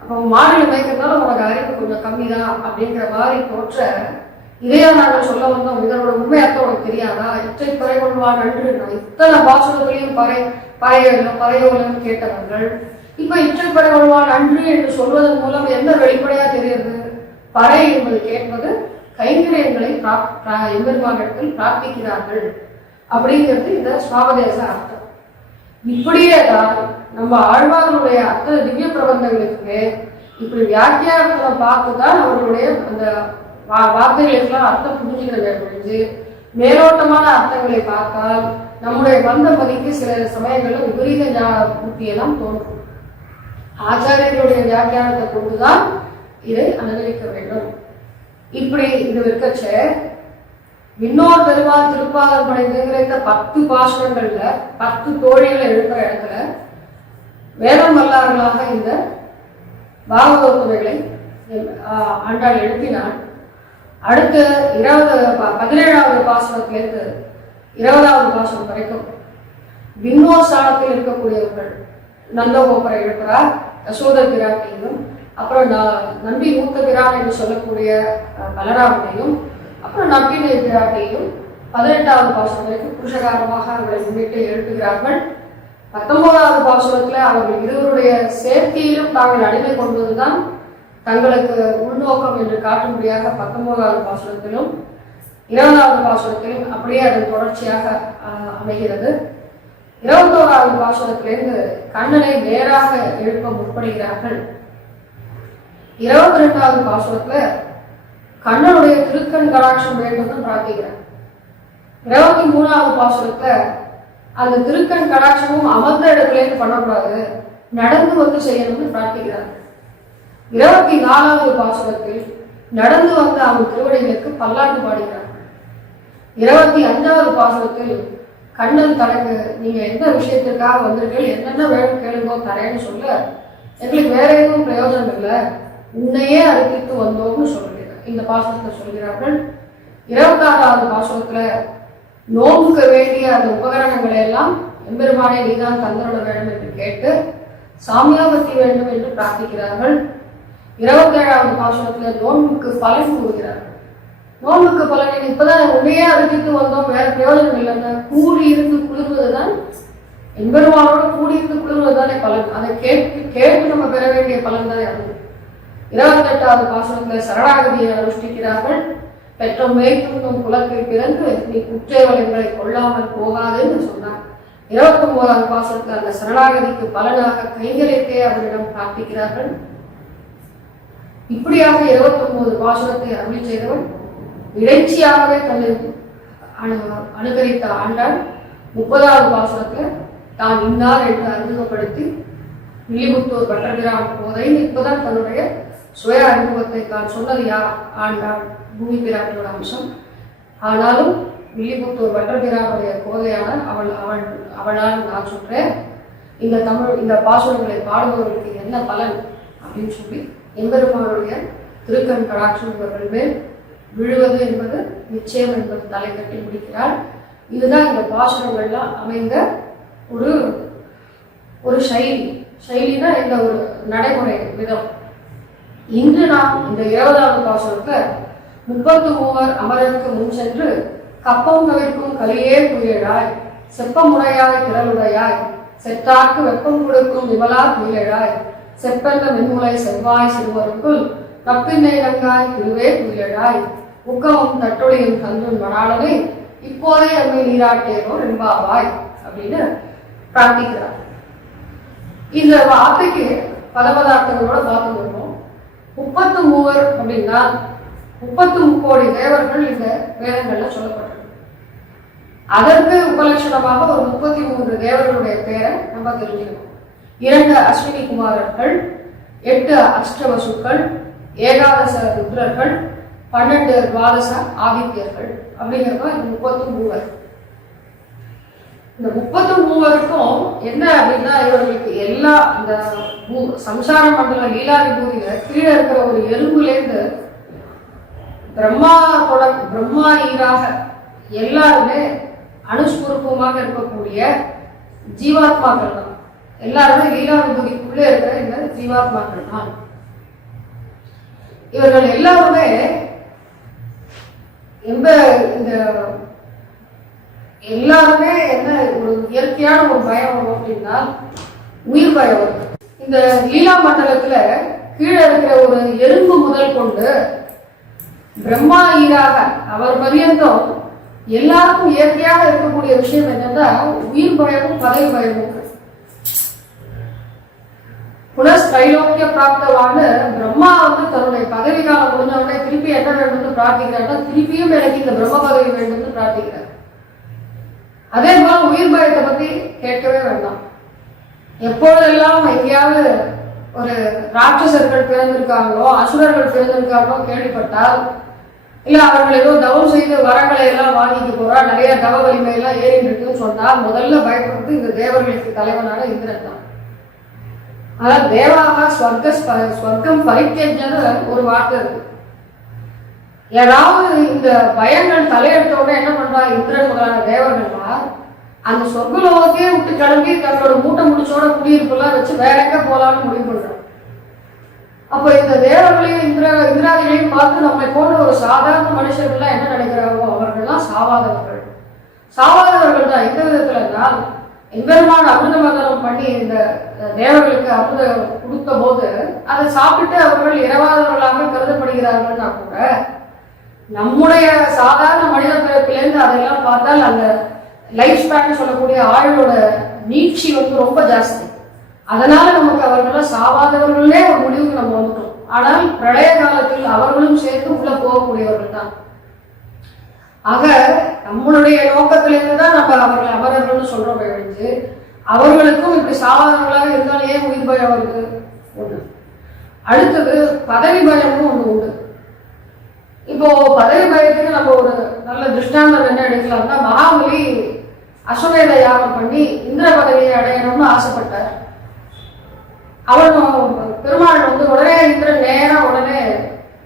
அப்போ மாடுகளை மேய்க்கிறதால உனக்கு அறிவு கொஞ்சம் கம்மி தான் அப்படிங்கிற மாதிரி தோற்ற இதையா நாங்கள் சொல்ல வந்தோம். இதனோட உண்மை அர்த்தம் உனக்கு தெரியாதா? இச்சை பறைகொள்வான் அன்று இத்தனை பாசுரத்திலையும் பறையோலன்னு கேட்டவர்கள் இப்ப இச்சை பறைகொள்வான் அன்று என்று சொல்வதன் மூலம் என்ன வெளிப்படையா தெரியுது? பறை என்பது கேட்பது கைங்கரியங்களை எம்பெருமானிடத்தில் பிரார்த்திக்கிறார்கள் அப்படிங்கிறது இந்த சுவாபதேச அர்த்தம். இப்படியே தான் நம்ம ஆழ்வார்களுடைய அத்தனை திவ்ய பிரபந்தங்களுக்கு இப்படி வியாக்கியானத்தை பார்த்துதான் அவர்களுடைய அந்த வார்த்தைகளுக்கெல்லாம் அர்த்தம் புரிஞ்சுக்கிறத புரிஞ்சு மேலோட்டமான அர்த்தங்களை பார்த்தால் நம்முடைய மந்த மதிக்கு சில சமயங்களில் விபரீத புத்தியெல்லாம் தோன்றும். ஆச்சாரியர்களுடைய வியாக்கியானத்தை கொண்டுதான் இதை அனுபவிக்க வேண்டும். இப்படி இது இருக்கச்ச இன்னொரு பெருமாள் திருப்பாதம் படைந்துங்கிற இந்த 10 பாசுரங்கள்ல 10 தோழிகளை எழுப்புற இடத்துல வேதம் வல்லார்களாக இந்த பாகவதங்களை ஆண்டாள் எழுப்பினாள். அடுத்த 17வது பாசுரத்திலிருந்து 20வது பாசுரம் வரைக்கும் விண்ணோர் ஸ்தானத்தில் இருக்கக்கூடியவர்கள் நந்தகோபுரை எழுப்புறார், யசோத பிராட்டியும் அப்புறம் நம்பி மூத்த பிரான் என்று சொல்லக்கூடிய பலராமனையும், அப்புறம் நம்பினை பிராட்டையும் 18வது பாசுரத்திற்கு புருஷகாரமாக அவர்களை முன்னிட்டு எழுப்புகிறார்கள். 19வது பாசுரத்துல அவர்கள் இருவருடைய சேர்க்கையிலும் தாங்கள் அடிமை கொண்டதுதான் தங்களுக்கு உள்நோக்கம் என்று காட்டும்படியாக 19வது பாசுரத்திலும் 20வது பாசுரத்திலும் அப்படியே அதன் தொடர்ச்சியாக அமைகிறது. 21வது பாசுரத்திலிருந்து கண்ணனை நேராக எழுப்ப முற்படுகிறார்கள். 22வது பாசுரத்துல கண்ணனுடைய திருக்கண் கடாட்சம் வேண்டும் பிரார்த்திக்கிறார். 23வது பாசுரத்துல அந்த திருக்கண் கடாட்சமும் அமர்ந்த இடத்துல இருந்து பண்ணக்கூடாது, நடந்து வந்து செய்யணும்னு பிரார்த்திக்கிறார். 24வது பாசுரத்தில் நடந்து வந்த அவன் திருவடிகளுக்கு பல்லாண்டு பாடுகிறார். 25வது பாசுரத்தில் கண்ணன் தனக்கு நீங்க எந்த விஷயத்துக்காக வந்திருக்கீங்க, என்னென்ன வேணும் கேளுங்கோ தரேன்னு சொல்ல, எங்களுக்கு வேற எதுவும் பிரயோஜனம் இல்லை, உன்னையே அறிவித்து வந்தோம்னு சொல்கிறார். இந்த பாசுரத்தை சொல்கிறார்கள். 26வது பாசுரத்துல நோம்புக்கு வேண்டிய அந்த உபகரணங்களை எல்லாம் எம்பெருமானே நீதான் தந்தருட வேண்டும் என்று கேட்டு சாமியாபத்தி வேண்டும் என்று பிரார்த்திக்கிறார்கள். 27வது பாசுரத்துல நோன்புக்கு பலன் கூறுகிறார்கள். நோன்புக்கு பலன் இப்பதான் உன்னையே அறிவித்து வந்தோம், வேற பிரயோஜனம் இல்லைங்க, கூடி இருந்து குளிர்வதுதான் எம்பெருமானோட கூடி இருந்து குளிர்வதுதானே பலன், அதை கேட்டு நம்ம பெற வேண்டிய பலன் தானே அது. 28வது பாசுரத்துல சரணாகதியை அனுஷ்டிக்கிறார்கள். பெற்ற மேய்க்கும் குலத்தில் பிறந்து நீ குற்றேவலங்களை கொள்ளாமல் போகாதுன்னு சொன்னார். 29வது பாசுரத்தில் அந்த சரணாகதிக்கு பலனாக கைங்கரியத்தை அவரிடம் பிரார்த்திக்கிறார்கள். இப்படியாக 29 பாசுரத்தை அருளி செய்தவன் இடைச்சியாகவே தன்னை அனுகரித்த ஆண்டாள் 30வது பாசுரத்துல தான் இன்னார் என்று அறிமுகப்படுத்தி வில்லிபுத்தூர் பட்டபிரான் போதை இப்பதான் தன்னுடைய சுய அறிமுகத்தை தான் சொன்னது ஆண்டாள் பூமி பிராட்டியோட அம்சம். ஆனாலும் வில்லிபுத்தூர் பட்டபிரானுடைய கோதையான அவளால் நான் சொல்றேன், இந்த பாசுரங்களை பாடுபவர்களுக்கு என்ன பலன் அப்படின்னு சொல்லி எம்பெருமானுடைய திருக்கண் கடாட்சம் இவர்கள் மேல் விழுவது என்பது நிச்சயம் என்பது தலை கட்டி முடிக்கிறார். இதுதான் இந்த பாசுரங்கள்லாம் அமைந்த ஒரு சைலினா இந்த ஒரு நடைமுறை விதம். இன்று நாம் இந்த 20வது பாசுரத்தை 33 அமரருக்கு முன் சென்று கப்பம் தவிர்க்கும் கலியே துயிலாய் செப்பமுடையாய் திரளுடையாய் செற்றாக்கு வெப்பம் கொடுக்கும் விமலா துயிலாய் செப்பென்ற மென்முலை செவ்வாய் சிறுவருக்குள் நப்பின்னை நங்காய் திருவே துயிலாய் உக்கமும் தட்டொழியும் கன்றும் மணாளனை இப்போதே அம்மை நீராட்டேனோ என்பாவாய் அப்படின்னு பிரார்த்திக்கிறார். இந்த வார்த்தைக்கு பதபதார்த்தங்களோட பார்த்து வருவோம். 33 அப்படின்னா 33 கோடி தேவர்கள் இந்த வேதங்கள்ல சொல்லப்பட்டிருக்கு. அதற்கு உபலட்சணமாக ஒரு 33 தேவர்களுடைய பெயரை நம்ம தெரிஞ்சுக்கணும். 2 அஸ்வினி குமாரர்கள், 8 அஷ்டவசுக்கள், ஏகாதச ருத்ரர்கள், 12 துவாதச ஆதித்யர்கள் அப்படிங்கிறப்ப இந்த 33. இந்த 33க்கும் என்ன அப்படின்னா இவர்களுக்கு எல்லா இந்த சம்சார மண்டல லீலா விபூதியில கீழே இருக்கிற ஒரு எறும்புலேருந்து பிரம்மா ஈராக எல்லாருமே அனுஸ்வரூபமாக இருக்கக்கூடிய ஜீவாத்மாக்கள் தான். எல்லாருமே லீலா விபூதிக்குள்ளே இருக்கிற இந்த ஜீவாத்மாக்கள் தான். இவர்கள் எல்லாருமே இந்த எல்லாருமே என்ன ஒரு இயற்கையான ஒரு பயம் வரும் அப்படின்னா உயிர் பயம் வரும். இந்த லீலா மண்டலத்துல கீழே இருக்கிற ஒரு எறும்பு முதல் கொண்டு பிரம்மா ஈராக அவர் பரியந்தம் எல்லாருக்கும் இயற்கையாக இருக்கக்கூடிய விஷயம் என்னன்னா உயிர் பயமும் பதவி பயமும். புனஸ்திரைலோக்கிய பிராப்தவான பிரம்மா தன்னுடைய பதவி காலம் முடிஞ்சவுடனே திருப்பி என்ன வேண்டும்னு பிரார்த்திக்கிறாருன்னா திருப்பியும் எனக்கு இந்த பிரம்ம பதவி வேண்டும்னு பிரார்த்திக்கிறார். அதே போல உயிர் பயத்தை பத்தி கேட்கவே வேண்டாம். எப்பொழுதெல்லாம் எங்கேயாவது ஒரு ராட்சசர்கள் பிறந்திருக்காங்களோ அசுரர்கள் பிறந்திருக்காங்களோ கேள்விப்பட்டால், இல்ல அவர்கள் ஏதோ தவம் செய்து வரங்களை எல்லாம் வாங்கிட்டு போறா, நிறைய தவ வலிமை எல்லாம் ஏறிட்டு இருக்குன்னு சொன்னால் முதல்ல பயப்படுறது இந்த தேவர்களுக்கு தலைவனான இந்திரன் தான். அதாவது தேவாக ஸ்வர்க்கம் பரித்தேஜன ஒரு வார்த்தை இருக்கு. ஏதாவது இந்த பயங்கள் தலையெடுத்தோட என்ன பண்றா இந்திரன் முதலான தேவர்களா அந்த சொர்க்கலோகத்தையே விட்டு கிளம்பி தன்னோட மூட்டை முடிச்சோட குடியிருப்புலாம் வச்சு வேற எங்க போலான்னு முடிவு பண்றான். அப்போ இந்த தேவர்களையும் இந்திராதிகளையும் பார்த்து நம்மை போன்ற ஒரு சாதாரண மனுஷர்கள்லாம் என்ன நினைக்கிறாரோ அவர்கள்லாம் சாவாதவர்கள். சாவாதவர்கள் தான் எந்த விதத்துல இருந்தால், எம்பெருமான அமிர்த மதனம் பண்ணி இந்த தேவர்களுக்கு அமிர்தம் கொடுத்த போது அதை சாப்பிட்டு அவர்கள் இரவாதவர்களாக கருதப்படுகிறார்கள்னா கூட, நம்முடைய சாதாரண மனித பிறப்பிலேருந்து அதெல்லாம் பார்த்தால் அந்த லைஃப் ஸ்பேன் சொல்லக்கூடிய ஆயுளோட நீட்சி ரொம்ப ஜாஸ்தி. அதனால நமக்கு அவர்களெல்லாம் சாவாதவர்களே ஒரு முடிவுக்கு நம்ம வந்துட்டோம். ஆனால் பிரளய காலத்தில் அவர்களும் சேர்த்து உள்ள போகக்கூடியவர்கள் தான். ஆக நம்மளுடைய நோக்கத்திலிருந்து தான் நம்ம அவர்களை அமரர்கள்னு சொல்றோம் ஒழிஞ்சு, அவர்களுக்கும் இப்படி சாவாதவர்களாக இருந்தாலும் ஏன் உயிர் பயம் வருது ஒண்ணு. அடுத்தது பதவி பயமும் ஒண்ணு உண்டு. இப்போ பதவி பயத்துக்கு நம்ம ஒரு நல்ல திருஷ்டாந்தம் என்ன எடுக்கலாம்னா, மகாபலி அஸ்வமேத யாகம் பண்ணி இந்திர பதவியை அடையணும்னு ஆசைப்பட்டார். அவன் பெருமாள் உடனே இந்திரன் நேரம் உடனே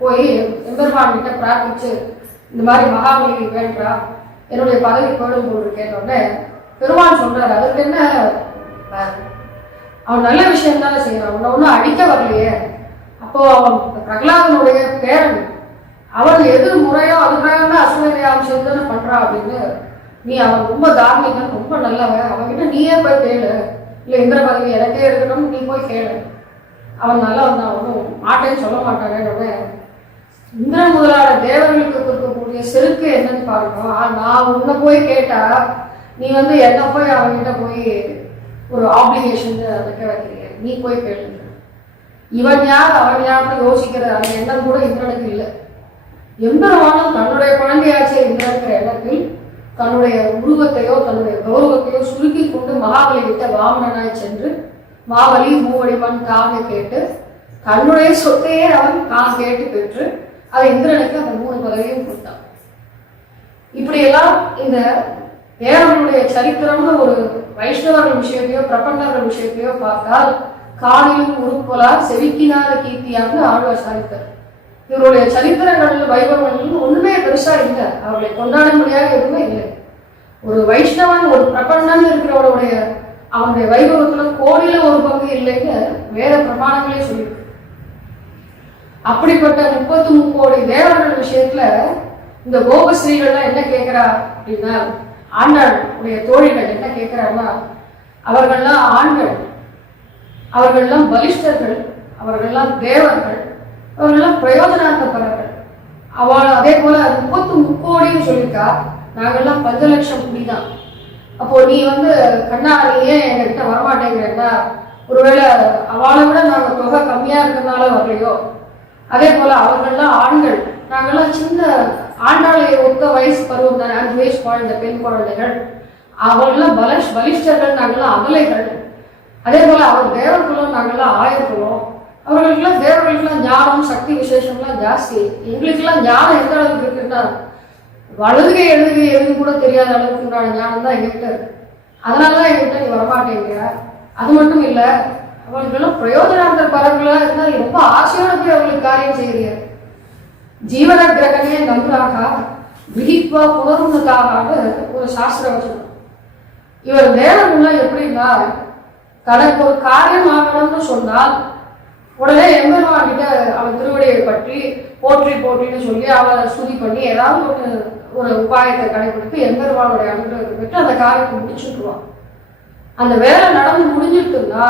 போய் எம்பெருமான் கிட்ட பிரார்த்திச்சு, இந்த மாதிரி மகாபலி வேண்டா, என்னுடைய பதவி போடும் போது கேட்டோடனே பெருமான் சொல்றாரு, அதுக்கு என்ன, அவன் நல்ல விஷயம் தானே செய்யறான், உன்னை ஒன்றும் அடிக்க வரலையே. அப்போ அவன் பிரகலாதனுடைய பேரன், அவன் எது முறையோ அது பிரகாரம் அஸ்வமேத யாகம் செய்து பண்றான் அப்படின்னு, நீ அவன் ரொம்ப தார்மீகன், ரொம்ப நல்லவன், அவன்கிட்ட நீயே போய் கேளு, இல்லை இந்திர பதவி எனக்கே இருக்கணும், நீ போய் கேளு, அவன் நல்லவன் தான், ஒன்றும் மாட்டேன்னு சொல்ல மாட்டானே. இந்திரன் முதலான தேவர்களுக்கு கொடுக்கக்கூடிய செருக்கு என்னன்னு பாருங்க. நான் உன்னை போய் கேட்டா நீ என்ன போய் அவன்கிட்ட போய் ஒரு ஆப்ளிகேஷன் வைக்க வைக்கிறீங்க, நீ போய் கேளு. இவன் யார் அவன் யாருன்னு யோசிக்கிற அந்த எண்ணம் கூட இந்திரனுக்கு இல்லை. எம்பெருமானும் தன்னுடைய குழந்தையாச்சே இந்திரனுக்கிற எண்ணத்தில் தன்னுடைய உருவத்தையோ தன்னுடைய கௌரவத்தையோ சுருக்கி கொண்டு மகாபலி விட்ட வாமனாய் சென்று மாவலி மூவடிமன் தாங்க கேட்டு தன்னுடைய சொத்தையே அவன் தான் கேட்டு பெற்று அதை இந்திரனுக்கு அந்த 3 பதவியும் கொடுத்தான். இப்படியெல்லாம் இந்த தேவர்களுடைய சரித்திரம்னு ஒரு வைஷ்ணவர்கள் விஷயத்தையோ பிரபந்தர்கள் விஷயத்தையோ பார்த்தால், காணிலும் உருப்பொலார் செவிக்கினாத கீர்த்தியான்னு ஆழ்வார் சாதித்தார். இவருடைய சரித்திரங்கள் வைபவங்கள் ஒண்ணுமே பெருசா இல்லை, அவர்களை கொண்டாடும்படியாக எதுவுமே இல்லை. ஒரு வைஷ்ணவன் ஒரு பிரபந்தன் இருக்கிறவருடைய அவனுடைய வைபவத்துல கோடியில ஒரு பங்கு இல்லைன்னு வேற பிரமாணங்களே சொல்லியிருக்கு. அப்படிப்பட்ட 33 கோடி தேவர்கள் விஷயத்துல இந்த கோபஸ்ரீகள்லாம் என்ன கேட்கிறா அப்படின்னா, ஆண்டாளுடைய தோழிகள் என்ன கேட்கிறாங்கன்னா, அவர்கள்லாம் ஆண்கள், அவர்கள்லாம் பலிஷ்டர்கள், அவர்கள்லாம் தேவர்கள், அவர்கள்லாம் பிரயோஜனார்த்தப்பரர்கள். அவள் அதே போல 33 கோடின்னு சொல்லியிருக்கா, நாங்கள்லாம் 5 லட்சம் குடிதான். அப்போ நீ கண்ணா நீ ஏன் எங்ககிட்ட வரமாட்டேங்கிறா, ஒருவேளை அவளை விட நாங்க தொகை கம்மியா இருக்கிறதுனால வரலையோ. அதே போல அவர்கள்லாம் ஆண்கள், நாங்கெல்லாம் சின்ன ஆண்டாளை ஒத்த வயசு பருவம் தானே, 5 வயசு குழந்தை பெண் குழந்தைகள். அவர்கள்லாம் பலிஷ்டர்கள், நாங்கெல்லாம் அகலைகள். அதே போல அவர் தேவர்களும் நாங்கெல்லாம் ஆயர்களும். அவர்களுக்கெல்லாம் தேவர்களுக்கெல்லாம் ஞானம் சக்தி விசேஷம்லாம் ஜாஸ்தி. எங்களுக்கெல்லாம் ஞானம் எந்த அளவுக்கு இருக்குன்னா, வலதுகை எழுதுகை எதுன்னு கூட தெரியாத அளவுக்கு உண்டான ஞானம் தான் எங்ககிட்ட இருக்கு. அதனாலதான் எங்ககிட்ட நீ வரமாட்டேங்கிற. அது மட்டும் இல்ல, அவங்களுக்கெல்லாம் பிரயோஜனார்த்த பரவலா இருந்தால் ரொம்ப ஆசையோட போய் அவங்களுக்கு காரியம் செய்யறீங்க. ஜீவன கிரகணே நம்புறாக விதிப்பா புனருன்னதாக ஒரு சாஸ்திர வசனம். இவர் தேவர்கள்லாம் எப்படின்னா, தனக்கு ஒரு காரியம் ஆகணும்னு சொன்னால் உடனே எம்பெருமான் கிட்ட அவன் திருவடியை பற்றி போற்றி போற்றின்னு சொல்லி அவளை ஸ்துதி பண்ணி ஏதாவது ஒரு உபாயத்தை கடைபிடித்து எம்பெருமானுடைய அனுகிரகத்தை பெற்று அந்த காரியத்தை முடிச்சுட்டுருவான். அந்த வேலை நடந்து முடிஞ்சிட்டுன்னா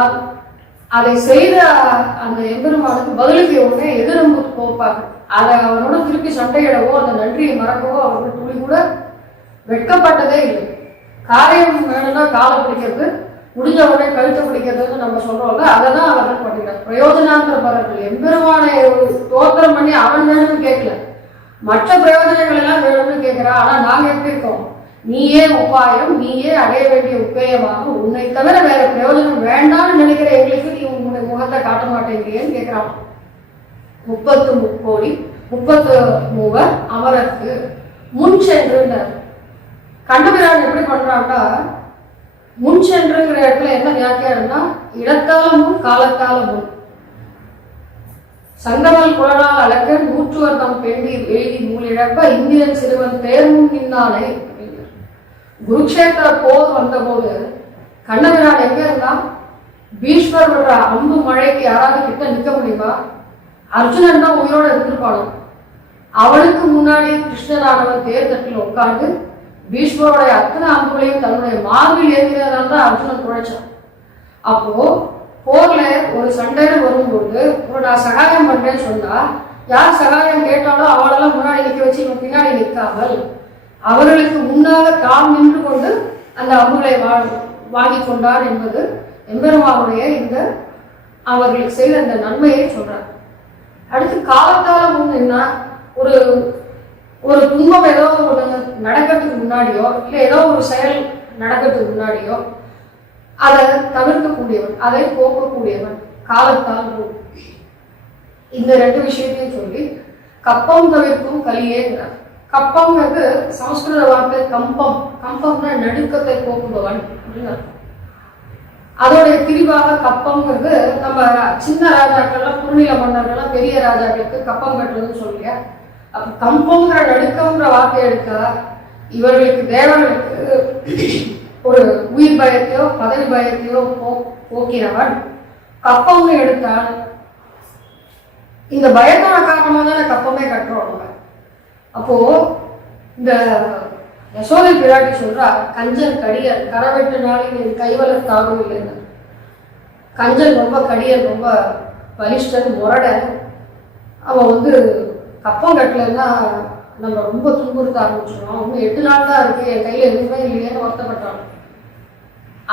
அதை செய்த அந்த எம்பெருமானுக்கு பதிலுக்கு உடனே எதிரம்பு போப்பாங்க. அதை அவனோட திருப்பி சண்டையிடவோ அந்த நன்றியை மறக்கவோ அவர்கள் துளி கூட வெட்கப்பட்டதே இல்லை. காரியம் வேணும்னா காலை பிடிக்கிறது, முடிஞ்ச உடனே கழுத்தை பிடிக்கிறதுன்னு நம்ம சொல்றோம்ல, அதை தான் அவர்கள் பண்ணிக்கிறார். பிரயோஜனாந்திர பரர்கள் எம்பெருமானை தோத்திரம் பண்ணி அவன் வேணும்னு கேட்கல, மற்ற பிரயோஜனங்கள் எல்லாம் வேணும்னு கேட்கிறான். ஆனா நாங்க எப்படி இருக்கோம், நீயே உபாயம், நீயே அடைய வேண்டிய உபேயமாக, உன்னை தவிர வேற பிரயோஜனம் வேண்டாம்னு நினைக்கிற எங்களுக்கு நீ உன்னுடைய முகத்தை காட்ட மாட்டேங்கிறேன்னு கேட்கிறான். 33 கோடி 33 அமரருக்கு முன் சென்று கண்டபிரான் எப்படி பண்றான்னா, முன் சென்றுங்கிற இடத்துல என்ன வியாக்கியானம்னா, இடத்தால முன் காலத்தால முன். சங்கமல் குழலால் அழக 100 தம் பெண்டி எழுதி மூலிழப்ப இந்திரன் சிறுவன் தேர்முன் நின்னானே. குருக்ஷேத்திர போர் வந்த போது கண்ணபிரான் எங்க இருந்தா, பீஷ்மர் பண்ற அம்பு மழைக்கு யாராவது கிட்ட நிக்க முடியுமா? அர்ஜுனன் தான் உயிரோட இருந்திருப்பானோ. அவனுக்கு முன்னாடி கிருஷ்ணனானவன் தேர் தட்டில் உட்கார்ந்து பீஷ்மருடைய அத்தனை அம்புகளையும் தன்னுடைய மார்பில் ஏற்கிறதால தான் அர்ஜுனன் குழைச்சான். அப்போ போர்ல ஒரு சண்டைன்னு வரும்போது ஒரு நான் சகாயம் பண்றேன்னு சொன்னா யார் சகாயம் கேட்டாலும் அவளெல்லாம் முன்னாடி நிற்க வச்சு இவன் பின்னாடி நிற்காமல் அவர்களுக்கு முன்னாக தாம் நின்று கொண்டு அந்த அம்புகளை வாங்கி கொண்டார் என்பது எம்பெருமானுடைய இந்த அவர்களுக்கு செய்த அந்த நன்மையை சொல்றார். அடுத்து காலத்தாலும் என்ன ஒரு ஒரு துன்பம் ஏதோ ஒன்று நடக்கிறதுக்கு முன்னாடியோ இல்லை ஏதோ ஒரு செயல் நடக்கிறதுக்கு முன்னாடியோ அதை தவிர்க்கக்கூடியவன், அதை போக்கக்கூடியவன் காலத்தால். இந்த ரெண்டு விஷயத்தையும் சொல்லி கப்பம் தவிர்க்கும் கலியேங்கிறார். கப்பம்ங்கிறது சமஸ்கிருத வார்த்தை கம்பம். கம்பம்னா நடுக்கத்தை போக்குபவன் அப்படின்னு அர்த்தம். அதோடைய பிரிவாக கப்பம்ங்கிறது நம்ம சின்ன ராஜாக்கள்லாம் குறுநில மன்னர்கள்லாம் பெரிய ராஜாக்களுக்கு கப்பம் கட்டுறதுன்னு சொல்லிய அப்ப கம்பம்ங்கிற நடுக்கம்ங்கிற வார்த்தை எடுக்க இவர்களுக்கு தேவர்களுக்கு ஒரு உயிர் பயத்தையோ பதவி பயத்தையோ போக்கினவன். கப்பம்னு எடுத்தால் இந்த பயத்தான காரணமாக தான் கப்பமே கட்டுறோம். அப்போ இந்த யசோதை பிராட்டி சொல்றா கஞ்சன் கடியல் கரவெட்டு நாளில் என் கைவல தாகம் இல்லைன்னு. கஞ்சன் ரொம்ப கடியல், ரொம்ப பலிஷ்டன், முரடன். அவன் கப்பம் கட்டலன்னா நம்ம ரொம்ப துன்புறுத்த ஆரம்பிச்சிடும். இன்னும் 8 நாள் தான் இருக்கு, என் கையில எதுவுமே இல்லையேன்னு வருத்தப்பட்டான்.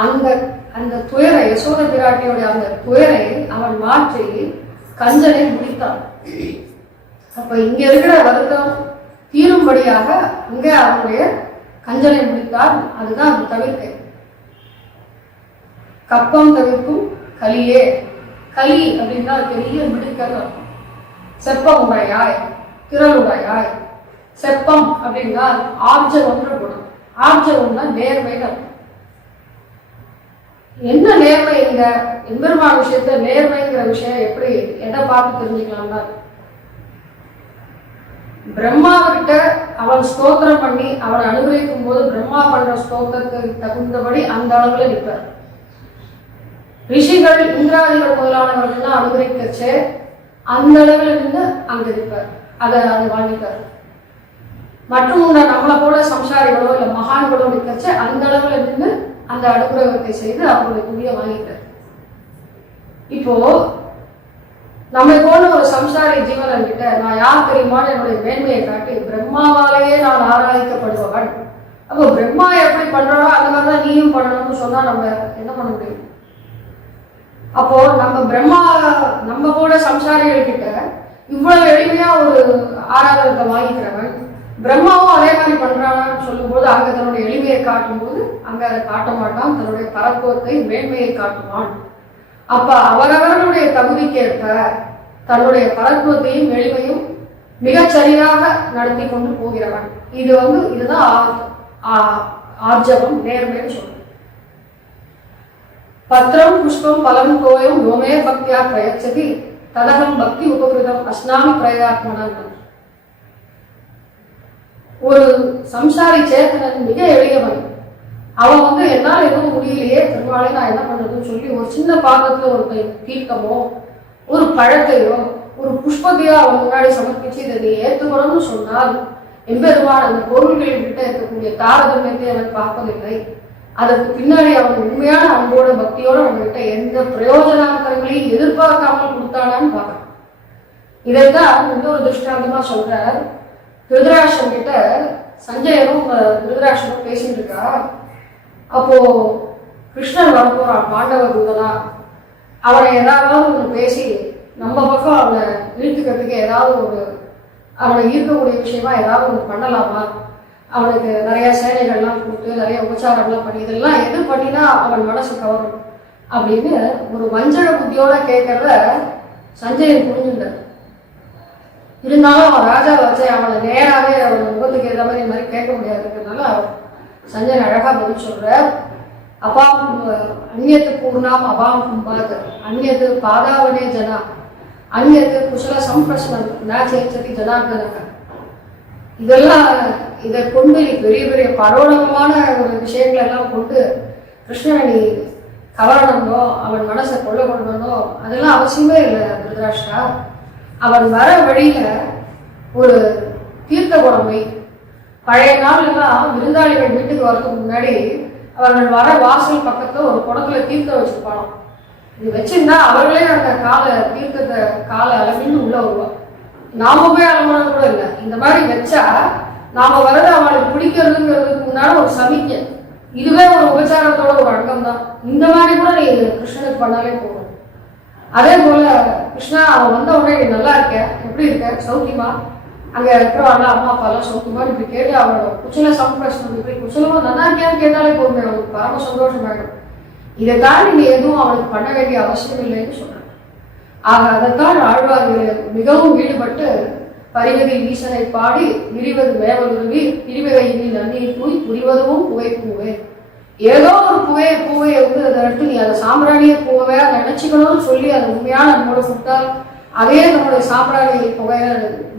அந்த அந்த துயரை யசோதை பிராட்டியோடைய அந்த துயரை அவன் மாற்றி கஞ்சனை முடித்தான். அப்ப இங்க இருக்கிற வருத்தம் தீரும்படியாக இங்க அவனுடைய கஞ்சனை முடித்தால் அதுதான் அது தவிர்க்க. கப்பம் தவிர்க்கும் கலியே. கலி அப்படின்னா பெரிய மிடுக்கல். செப்பம் உடையாய், திரளுடையாய். செப்பம் அப்படின்னா ஆர்ஜவம்ன்ற குணம். ஆர்ஜவம்னா நேர்மை. என்ன நேர்மை? இந்த எம்பெருமான் விஷயத்த நேர்மைங்கிற விஷயம் எப்படி எதை பார்த்து தெரிஞ்சுக்கலாம்னா பிரம்மாவிட்ட அவன் ஸ்தோத்திரம் பண்ணி அவனை அனுகிரகிக்கும் போது பிரம்மா பண்ற ஸ்தோத்திரத்துக்கு தகுந்தபடி அந்த அளவுல நிற்பார். ரிஷிகள் இந்திராதிகள் முதலானவர்கள்லாம் அனுகிரகிக்கச்சே அந்த அளவுல நின்று அங்க நிற்பார். அதை வாங்கிப்பார். மற்றும் நம்மளை போல சம்சாரிகளோ இல்லை மகான்களோ நிற்கச்சே அந்த அளவுல நின்று அந்த அனுகிரகத்தை செய்து அவங்களுடைய துணியை வாங்கிட்டார். இப்போ நம்மை போல ஒரு சம்சாரி ஜீவன் கிட்ட நான் யார் தெரியுமான்னு என்னுடைய மேன்மையை காட்டி பிரம்மாவாலேயே நான் ஆராதிக்கப்படுபவன். அப்போ பிரம்மா எப்படி பண்றோம் அந்த மாதிரிதான் நீயும் பண்ணணும்னு சொன்னா நம்ம என்ன பண்ண முடியும்? அப்போ நம்ம போல சம்சாரிகள் கிட்ட இவ்வளவு எளிமையா ஒரு ஆராதனத்தை வாங்கிக்கிறவன் பிரம்மாவும் அதே மாதிரி பண்றானான்னு சொல்லும் போது அங்க தன்னுடைய எளிமையை காட்டும் போது அங்க அதை காட்ட மாட்டான், தன்னுடைய பரத்துவத்தை மேன்மையை காட்டுவான். அப்ப அவரவர்களுடைய தகுதிக்கேற்ப தன்னுடைய பரத்துவத்தையும் எளிமையும் மிகச்சரியாக நடத்தி கொண்டு போகிறவன். இதுதான் ஆர்ஜவம், நேர்மைன்னு சொல்றேன். பத்திரம் புஷ்பம் பலம் தோயம் யோமே பக்தியா பிரயச்சதி ததகம் பக்தி உபகிருதம் அஸ்னாமி பிரயாத்மனன். ஒரு சம்சாரி சேத்தனன் மிக எளியவன். அவன் என்னால் எதுவும் முடியலையே பெருமாளே நான் என்ன பண்றதுன்னு சொல்லி ஒரு சின்ன பாத்திரத்துல ஒரு தீர்த்தமோ ஒரு பழத்தையோ ஒரு புஷ்பத்தையோ அவன் முன்னாடி சமர்ப்பிச்சு இதை நீ ஏற்றுக்கணும்னு சொன்னால் எம்பெருமான் அந்த பொருள்களில் கிட்ட இருக்கக்கூடிய தாரதமியத்தை அவன் பார்ப்பதில்லை. அதற்கு பின்னாடி அவன் உண்மையான அன்போட பக்தியோட அவன்கிட்ட எந்த பிரயோஜனாந்தரங்களையும் எதிர்பார்க்காமல் கொடுத்தானான்னு பார்க்கணும். இதைத்தான் இன்னொரு திருஷ்டாந்தமா சொல்றார். திருதராஷ்டிரம் கிட்ட சஞ்சயனும் திருதராஷ்டிரமும் பேசிட்டு இருக்கா. அப்போ கிருஷ்ணன் வரப்போறான் பாண்டவ தூதனா. அவனை ஏதாவது ஒன்று பேசி நம்ம பக்கம் அவனை இழுத்துக்கிறதுக்கு ஏதாவது அவனை ஈர்க்கக்கூடிய விஷயமா ஏதாவது ஒன்று பண்ணலாமா, அவனுக்கு நிறைய சேனைகள்லாம் கொடுத்து நிறைய உபச்சாரம்லாம் பண்ணி இதெல்லாம் எது பண்ணினா அவன் மனசு கவரும் அப்படின்னு ஒரு வஞ்சக புத்தியோட கேட்கறத சஞ்சயன் புரிஞ்சுட்டார். இருந்தாலும் அவன் ராஜா வச்சு அவனை நேராகவே அவன் முகத்துக்கு ஏற்ற மாதிரி இந்த மாதிரி கேட்க முடியாதுங்கிறதுனால சஞ்சயன் அழகா பதில் சொல்ற. அபாம் அந்நியத்து பூர்ணாம் அபாம் கும்பாத் அந்நியத்து பாதாவனே ஜனா அந்நியத்து குசல சம்பிரஷ்னம் நாச்சேச்சதி ஜனார்தனக. இதெல்லாம் இதை கொண்டு பெரிய பெரிய பரோடகமான ஒரு விஷயங்கள் எல்லாம் கொண்டு கிருஷ்ணனை நீ கவரணமோ அவன் மனசை கொள்ள கொள்ளணும் அதெல்லாம் அவசியமே இல்லை திருதராஷ்டிரா. அவன் வர வழியில ஒரு தீர்த்த குடம் வை. பழைய நாள் எல்லாம் விருந்தாளிகள் வீட்டுக்கு வரதுக்கு முன்னாடி அவர்கள் வர வாசல் பக்கத்துல ஒரு குடத்துல தீர்த்தம் வச்சிருப்பானோ. இது வச்சிருந்தா அவர்களே அந்த தீர்த்தத்தை காலை அலமின்னு உள்ள வருவான். நாம போய் அலமனம் கூட இல்லை. இந்த மாதிரி வச்சா நாம வரது அவளுக்கு பிடிக்கிறதுங்கிறதுக்கு முன்னாடி ஒரு சமிக்கை. இதுவே ஒரு உபச்சாரத்தோட ஒரு அங்கம் தான். இந்த மாதிரி கூட நீ கிருஷ்ணனுக்கு பண்ணாலே போதும். அதே போல கிருஷ்ணா அவன் வந்த உடனே நீ நல்லா இருக்க, எப்படி இருக்க, சௌக்கியமா, அங்க இருக்கிறவாள் அம்மா அப்பா எல்லாம் சௌக்கியமா இப்படி கேட்டு அவனோட குச்சல சம்பிரசனம் இப்படி குச்சலமா நல்லா இருக்கியான்னு கேட்டாலே போதுமே, அவனுக்கு பரம சந்தோஷமாயிடும். இதை தாண்டி நீ எதுவும் அவனுக்கு பண்ண வேண்டிய அவசியம் இல்லைன்னு சொல்றான். ஆக அதைத்தான் ஆழ்வார்கள் மிகவும் ஈடுபட்டு பரிவதி ஈசனை பாடி விரிவது மேவலுருவி பிரிவகையினி நன்னீர் தூய் புரிவதும் புகை பூவே. ஏதோ ஒரு பூவையை வந்து அதை எடுத்து நீ அதை சாம்பிராணிய பூவை நினைச்சுக்கணும்னு சொல்லி அதை உண்மையான நம்மளோட சுட்டால் அதே நம்மளுடைய சாம்பிராணி புகையில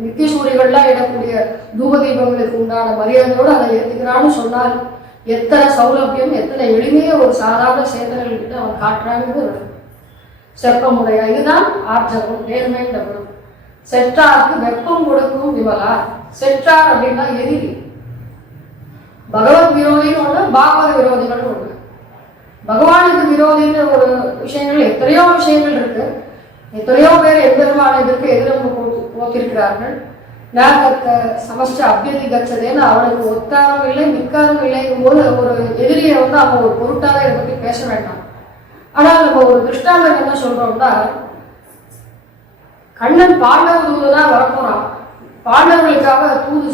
நித்திய சூரியர்கள்லாம் இடக்கூடிய தூப தீபங்களுக்கு உண்டான மரியாதையோடு அதை ஏற்றுக்கிறான்னு சொன்னால் எத்தனை சௌலபியம், எத்தனை எளிமைய ஒரு சாதாரண சேதனைகள் கிட்ட அவன் காட்டுறாங்கிறது செப்பமுடைய. இதுதான் ஆர்ஜவம், நேர்மை டபுள். செற்றாருக்கு வெப்பம் கொடுக்கும் விமலா. செற்றார் அப்படின்னா எதிரி. பகவத் விரோதின்னு ஒண்ணு, பாகவத விரோதிகள் ஒண்ணு. பகவானுக்கு விரோதின்னு ஒரு விஷயங்கள் எத்தனையோ விஷயங்கள் இருக்கு. எத்தனையோ பேர் எம்பெருமான இதற்கு எதிரம்பு போத்திருக்கிறார்கள். நாகத்த சமஸ்ட அபியதி கச்சதேன்னு அவனுக்கு ஒத்தாரும் இல்லை மிக்காரும் இல்லைங்கும் போது ஒரு எதிரியை வந்து அவன் ஒரு பொருட்டாக இதை பற்றி பேச வேண்டாம். ஆனால் நம்ம ஒரு திருஷ்டாந்தம் என்ன சொல்றோம்னா, கண்ணன் பாண்டவ தூதுதான் வரப்போறான். பாண்டவர்களுக்காக தூது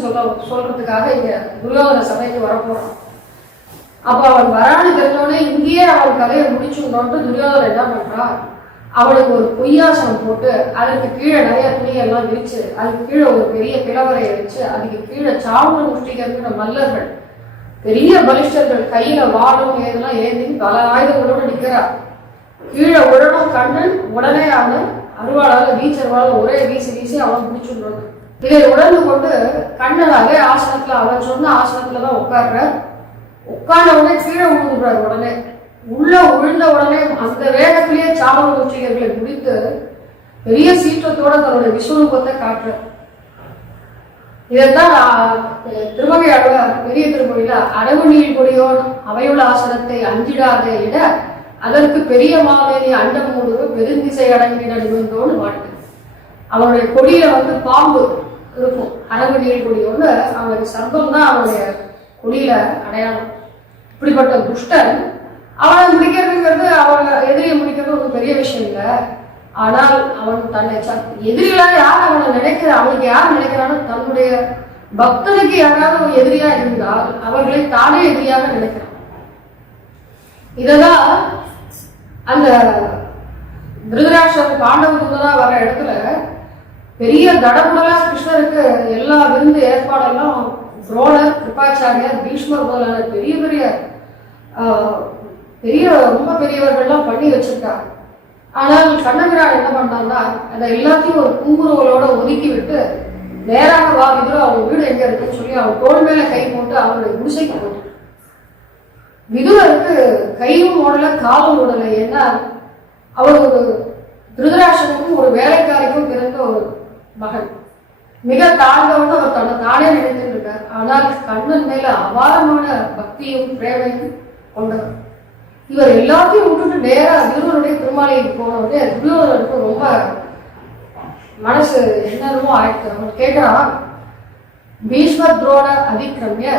சொல்றதுக்காக இங்க துரியோதன சபைக்கு வரப்போறான். அப்ப அவன் வரான்னு தெரிஞ்சோடனே இங்கேயே அவன் கதையை முடிச்சுடணும்னு துரியோதனை என்ன பண்றான், அவனுக்கு ஒரு பொய்யாசனம் போட்டு அதற்கு கீழே நிறைய துணியெல்லாம் விரிச்சு அதுக்கு கீழே ஒரு பெரிய பிளவரையை வச்சு அதுக்கு கீழே சாவண முஷ்டிகிற மல்லர்கள் பெரிய பலிஷ்டர்கள் கையில வாழும் இதெல்லாம் ஏந்தி பல ஆயுதங்களோடு நிற்கிறார். கீழே உடனும் கண்ணன் உடனே அவன் அருவாளால வீச்சருவாள் ஒரே வீசி அவன் பிடிச்சுடுறான். இதை உடனே கொண்டு கண்ணன் அதே ஆசனத்துல அவன் சொன்ன ஆசனத்துலதான் உட்கார்ற. உட்கார்ந்த உடனே கீழே விழுந்துடுறாரு. உடனே உள்ள விழுந்த உடனே அந்த வேகத்திலேயே சாவண முஷ்டிகர்களை முடித்து பெரிய சீற்றத்தோட தன்னுடைய விஸ்வரூபத்தை காட்டுற. இதைத்தான் திருமகை அழகார் பெரிய திருமொழியில அரவு நீள் கொடியோன் அவையுள்ள ஆசனத்தை அஞ்சிடாத இட அதற்கு பெரிய மாவேலி அண்டம் மூடுவ பெருந்திசை அடங்கின நிமிர்ந்தோன்னு வாழ்க்கை. அவனுடைய கொடியில வந்து பாம்பு இருக்கும். அரவு நீள் கொடியோன்னு அவனுடைய சர்ப்பம் தான் அவனுடைய கொடியில அடையாளம். இப்படிப்பட்ட துஷ்டன் அவனை முடிக்கிறதுங்கிறது அவனை எதிரியை முடிக்கிறது ஒரு பெரிய விஷயம் இல்லை. ஆனால் அவன் தன்னை எதிரிகளா யார் அவனை அவனுக்கு யார் நினைக்கிறானோ தன்னுடைய பக்தனுக்கு யாராவது ஒரு எதிரியா இருந்தால் அவர்களை தானே எதிரியாக நினைக்கிறான். இததான் அந்த திருதராஷ்டிரன் பாண்டவ தூதனா வர இடத்துல பெரிய தடபுடலா கிருஷ்ணருக்கு எல்லா விருந்து ஏற்பாடெல்லாம் துரோணர், கிருபாச்சாரியார், பீஷ்மர் முதலான பெரிய பெரிய ரொம்ப பெரியவர்கள்லாம் பண்ணி வச்சிருக்காங்க. ஆனால் கண்ணபிரான் என்ன பண்ணான்னா அதை எல்லாத்தையும் ஒரு குங்குருவலோட ஒதுக்கி விட்டு நேராக வா விதுரு, அவங்க வீடு எங்க இருக்குன்னு சொல்லி அவன் தோல் மேல கை போட்டு அவனுடைய குடிசைக்கு போட்டு. விதுரருக்கு கையும் ஓடல காலும் ஓடலை. ஏன்னா அவர் ஒரு திருதராஷ்டிரனுக்கும் ஒரு வேலைக்காரிக்கும் பிறந்த ஒரு மகன். மிக தாழ்ந்தவன் அவர் தன்னை தானே நினைத்துட்டு இருக்கார். ஆனால் கண்ணன் மேல அபாரமான பக்தியும் பிரேமையும் கொண்டவர். இவர் எல்லாத்தையும் விட்டுட்டு நேரா விதுரனுடைய திருமாலைக்கு போனவுடனே துரியோதனனுக்கு ரொம்ப மனசு என்னமோ ஆயிடுச்சு. அவன் கேட்கிறான், பீஷ்மர் துரோண அதிக்கிரமிய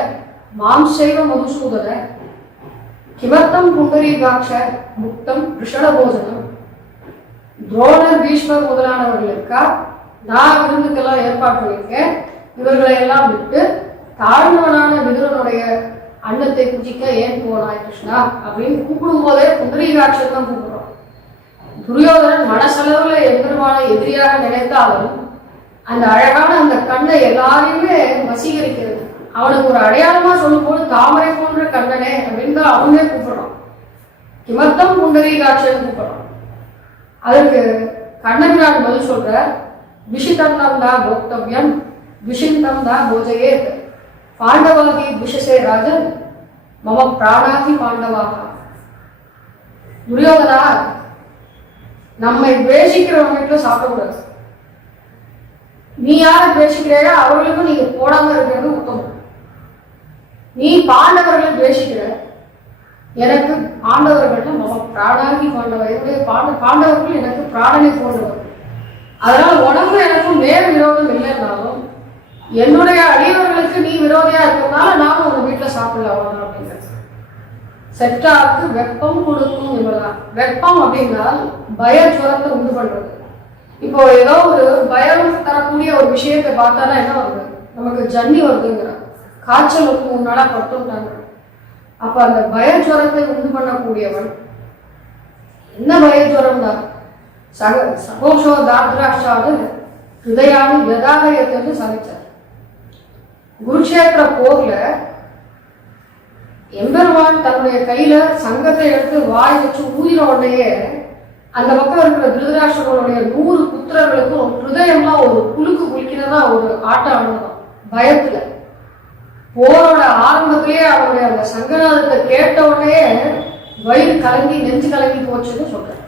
மாம்சைவ மதுசூதன கிமர்த்தம் புண்டரீகாட்ச முக்தம் ரிஷட போஜனம். துரோணர், பீஷ்மர் முதலானவர்களுக்கா நான் விருந்துக்கெல்லாம் ஏற்பாடு பண்ணியிருக்கேன். இவர்களை எல்லாம் விட்டு தாழ்ந்தவனான விதுரனுடைய அன்னத்தை புஜிக்க ஏன் போனாய் கிருஷ்ணா அப்படின்னு கூப்பிடும் போதே புண்டரீகாட்சன் தான் கூப்பிடுறோம். துரியோதனன் மனசளவுல எம்பெருமான எதிரியாக நினைத்தாலும் அந்த அழகான அந்த கண்ணை எல்லாரையுமே வசீகரிக்கிறது. அவனுக்கு ஒரு அடையாளமா சொல்லும் போது தாமரை போன்ற கண்ணனே அப்படின்னு தான் அவனே கூப்பிடுறான். கிமர்த்தம் புண்டரீகாட்சன் கூப்பிடுறான். அதற்கு கண்ணபிரான் பதில் சொல்ற, விஷிதம் தான் போக்தவ்யம் விஷிந்தம் தான் போஜையே பாண்டவாகி விஷசே ராஜன் மம பிராணாகி பாண்டவாக. துரியோதனா, நம்மை துவேஷிக்கிறவங்க வீட்டுல சாப்பிடக்கூடாது. நீ யாரை துவேஷிக்கிறையோ அவர்களுக்கும் நீங்க போடாம இருக்கிறது உத்தமம். நீ பாண்டவர்களை துவேஷிக்கிற, எனக்கு பாண்டவர்கள் நம்ம பிராணாகி பாண்டவர், பாண்டவர்கள் எனக்கு பிராணனை போன்றவர். அதனால உனக்கு எனக்கும் நேர விரோதம் இல்லைன்னாலும் என்னுடைய அடியவர்களுக்கு நீ விரோதியா இருக்கிறதுனால நானும் உங்க வீட்டுல சாப்பிடலாம் அப்படிங்கிறது. செட்டாருக்கு வெப்பம் கொடுக்கும் இவ்வளவுதான். வெப்பம் அப்படின்னா பய ஜுரத்தை உண்டு பண்றது. இப்போ ஏதோ ஒரு பயம் தரக்கூடிய ஒரு விஷயத்தை பார்த்தாலும் என்ன வருது, நமக்கு ஜன்னி வருதுங்கிற, காய்ச்சல் வந்து 3 நாளா பட்டுட்டாங்க. அப்ப அந்த பயஜுரத்தை உண்டு பண்ணக்கூடியவன் என்ன பயஜுரம் தான் சகோஷோ தாத்ராஷ்டாவது ஹிருதயானி யதாகயத்தை சமைச்சார். குருஷேத்திர போர்ல எம்பெருமான் தன்னுடைய கையில சங்கத்தை எடுத்து வாய் வச்சு ஊதின உடனேயே அந்த பக்கம் இருக்கிற திருதராஷ்டிரனுடைய 100 புத்திரர்களுக்கும் ஹிருதயம்லாம் ஒரு குலுக்கு குலுக்கினதா ஒரு ஆட்டம் ஆடுதான் பயத்துல. போரோட ஆரம்பத்திலேயே அவருடைய அந்த சங்கநாதத்தை கேட்ட உடனே வயிறு கலங்கி நெஞ்சு கலங்கி போச்சுன்னு சொல்றேன்.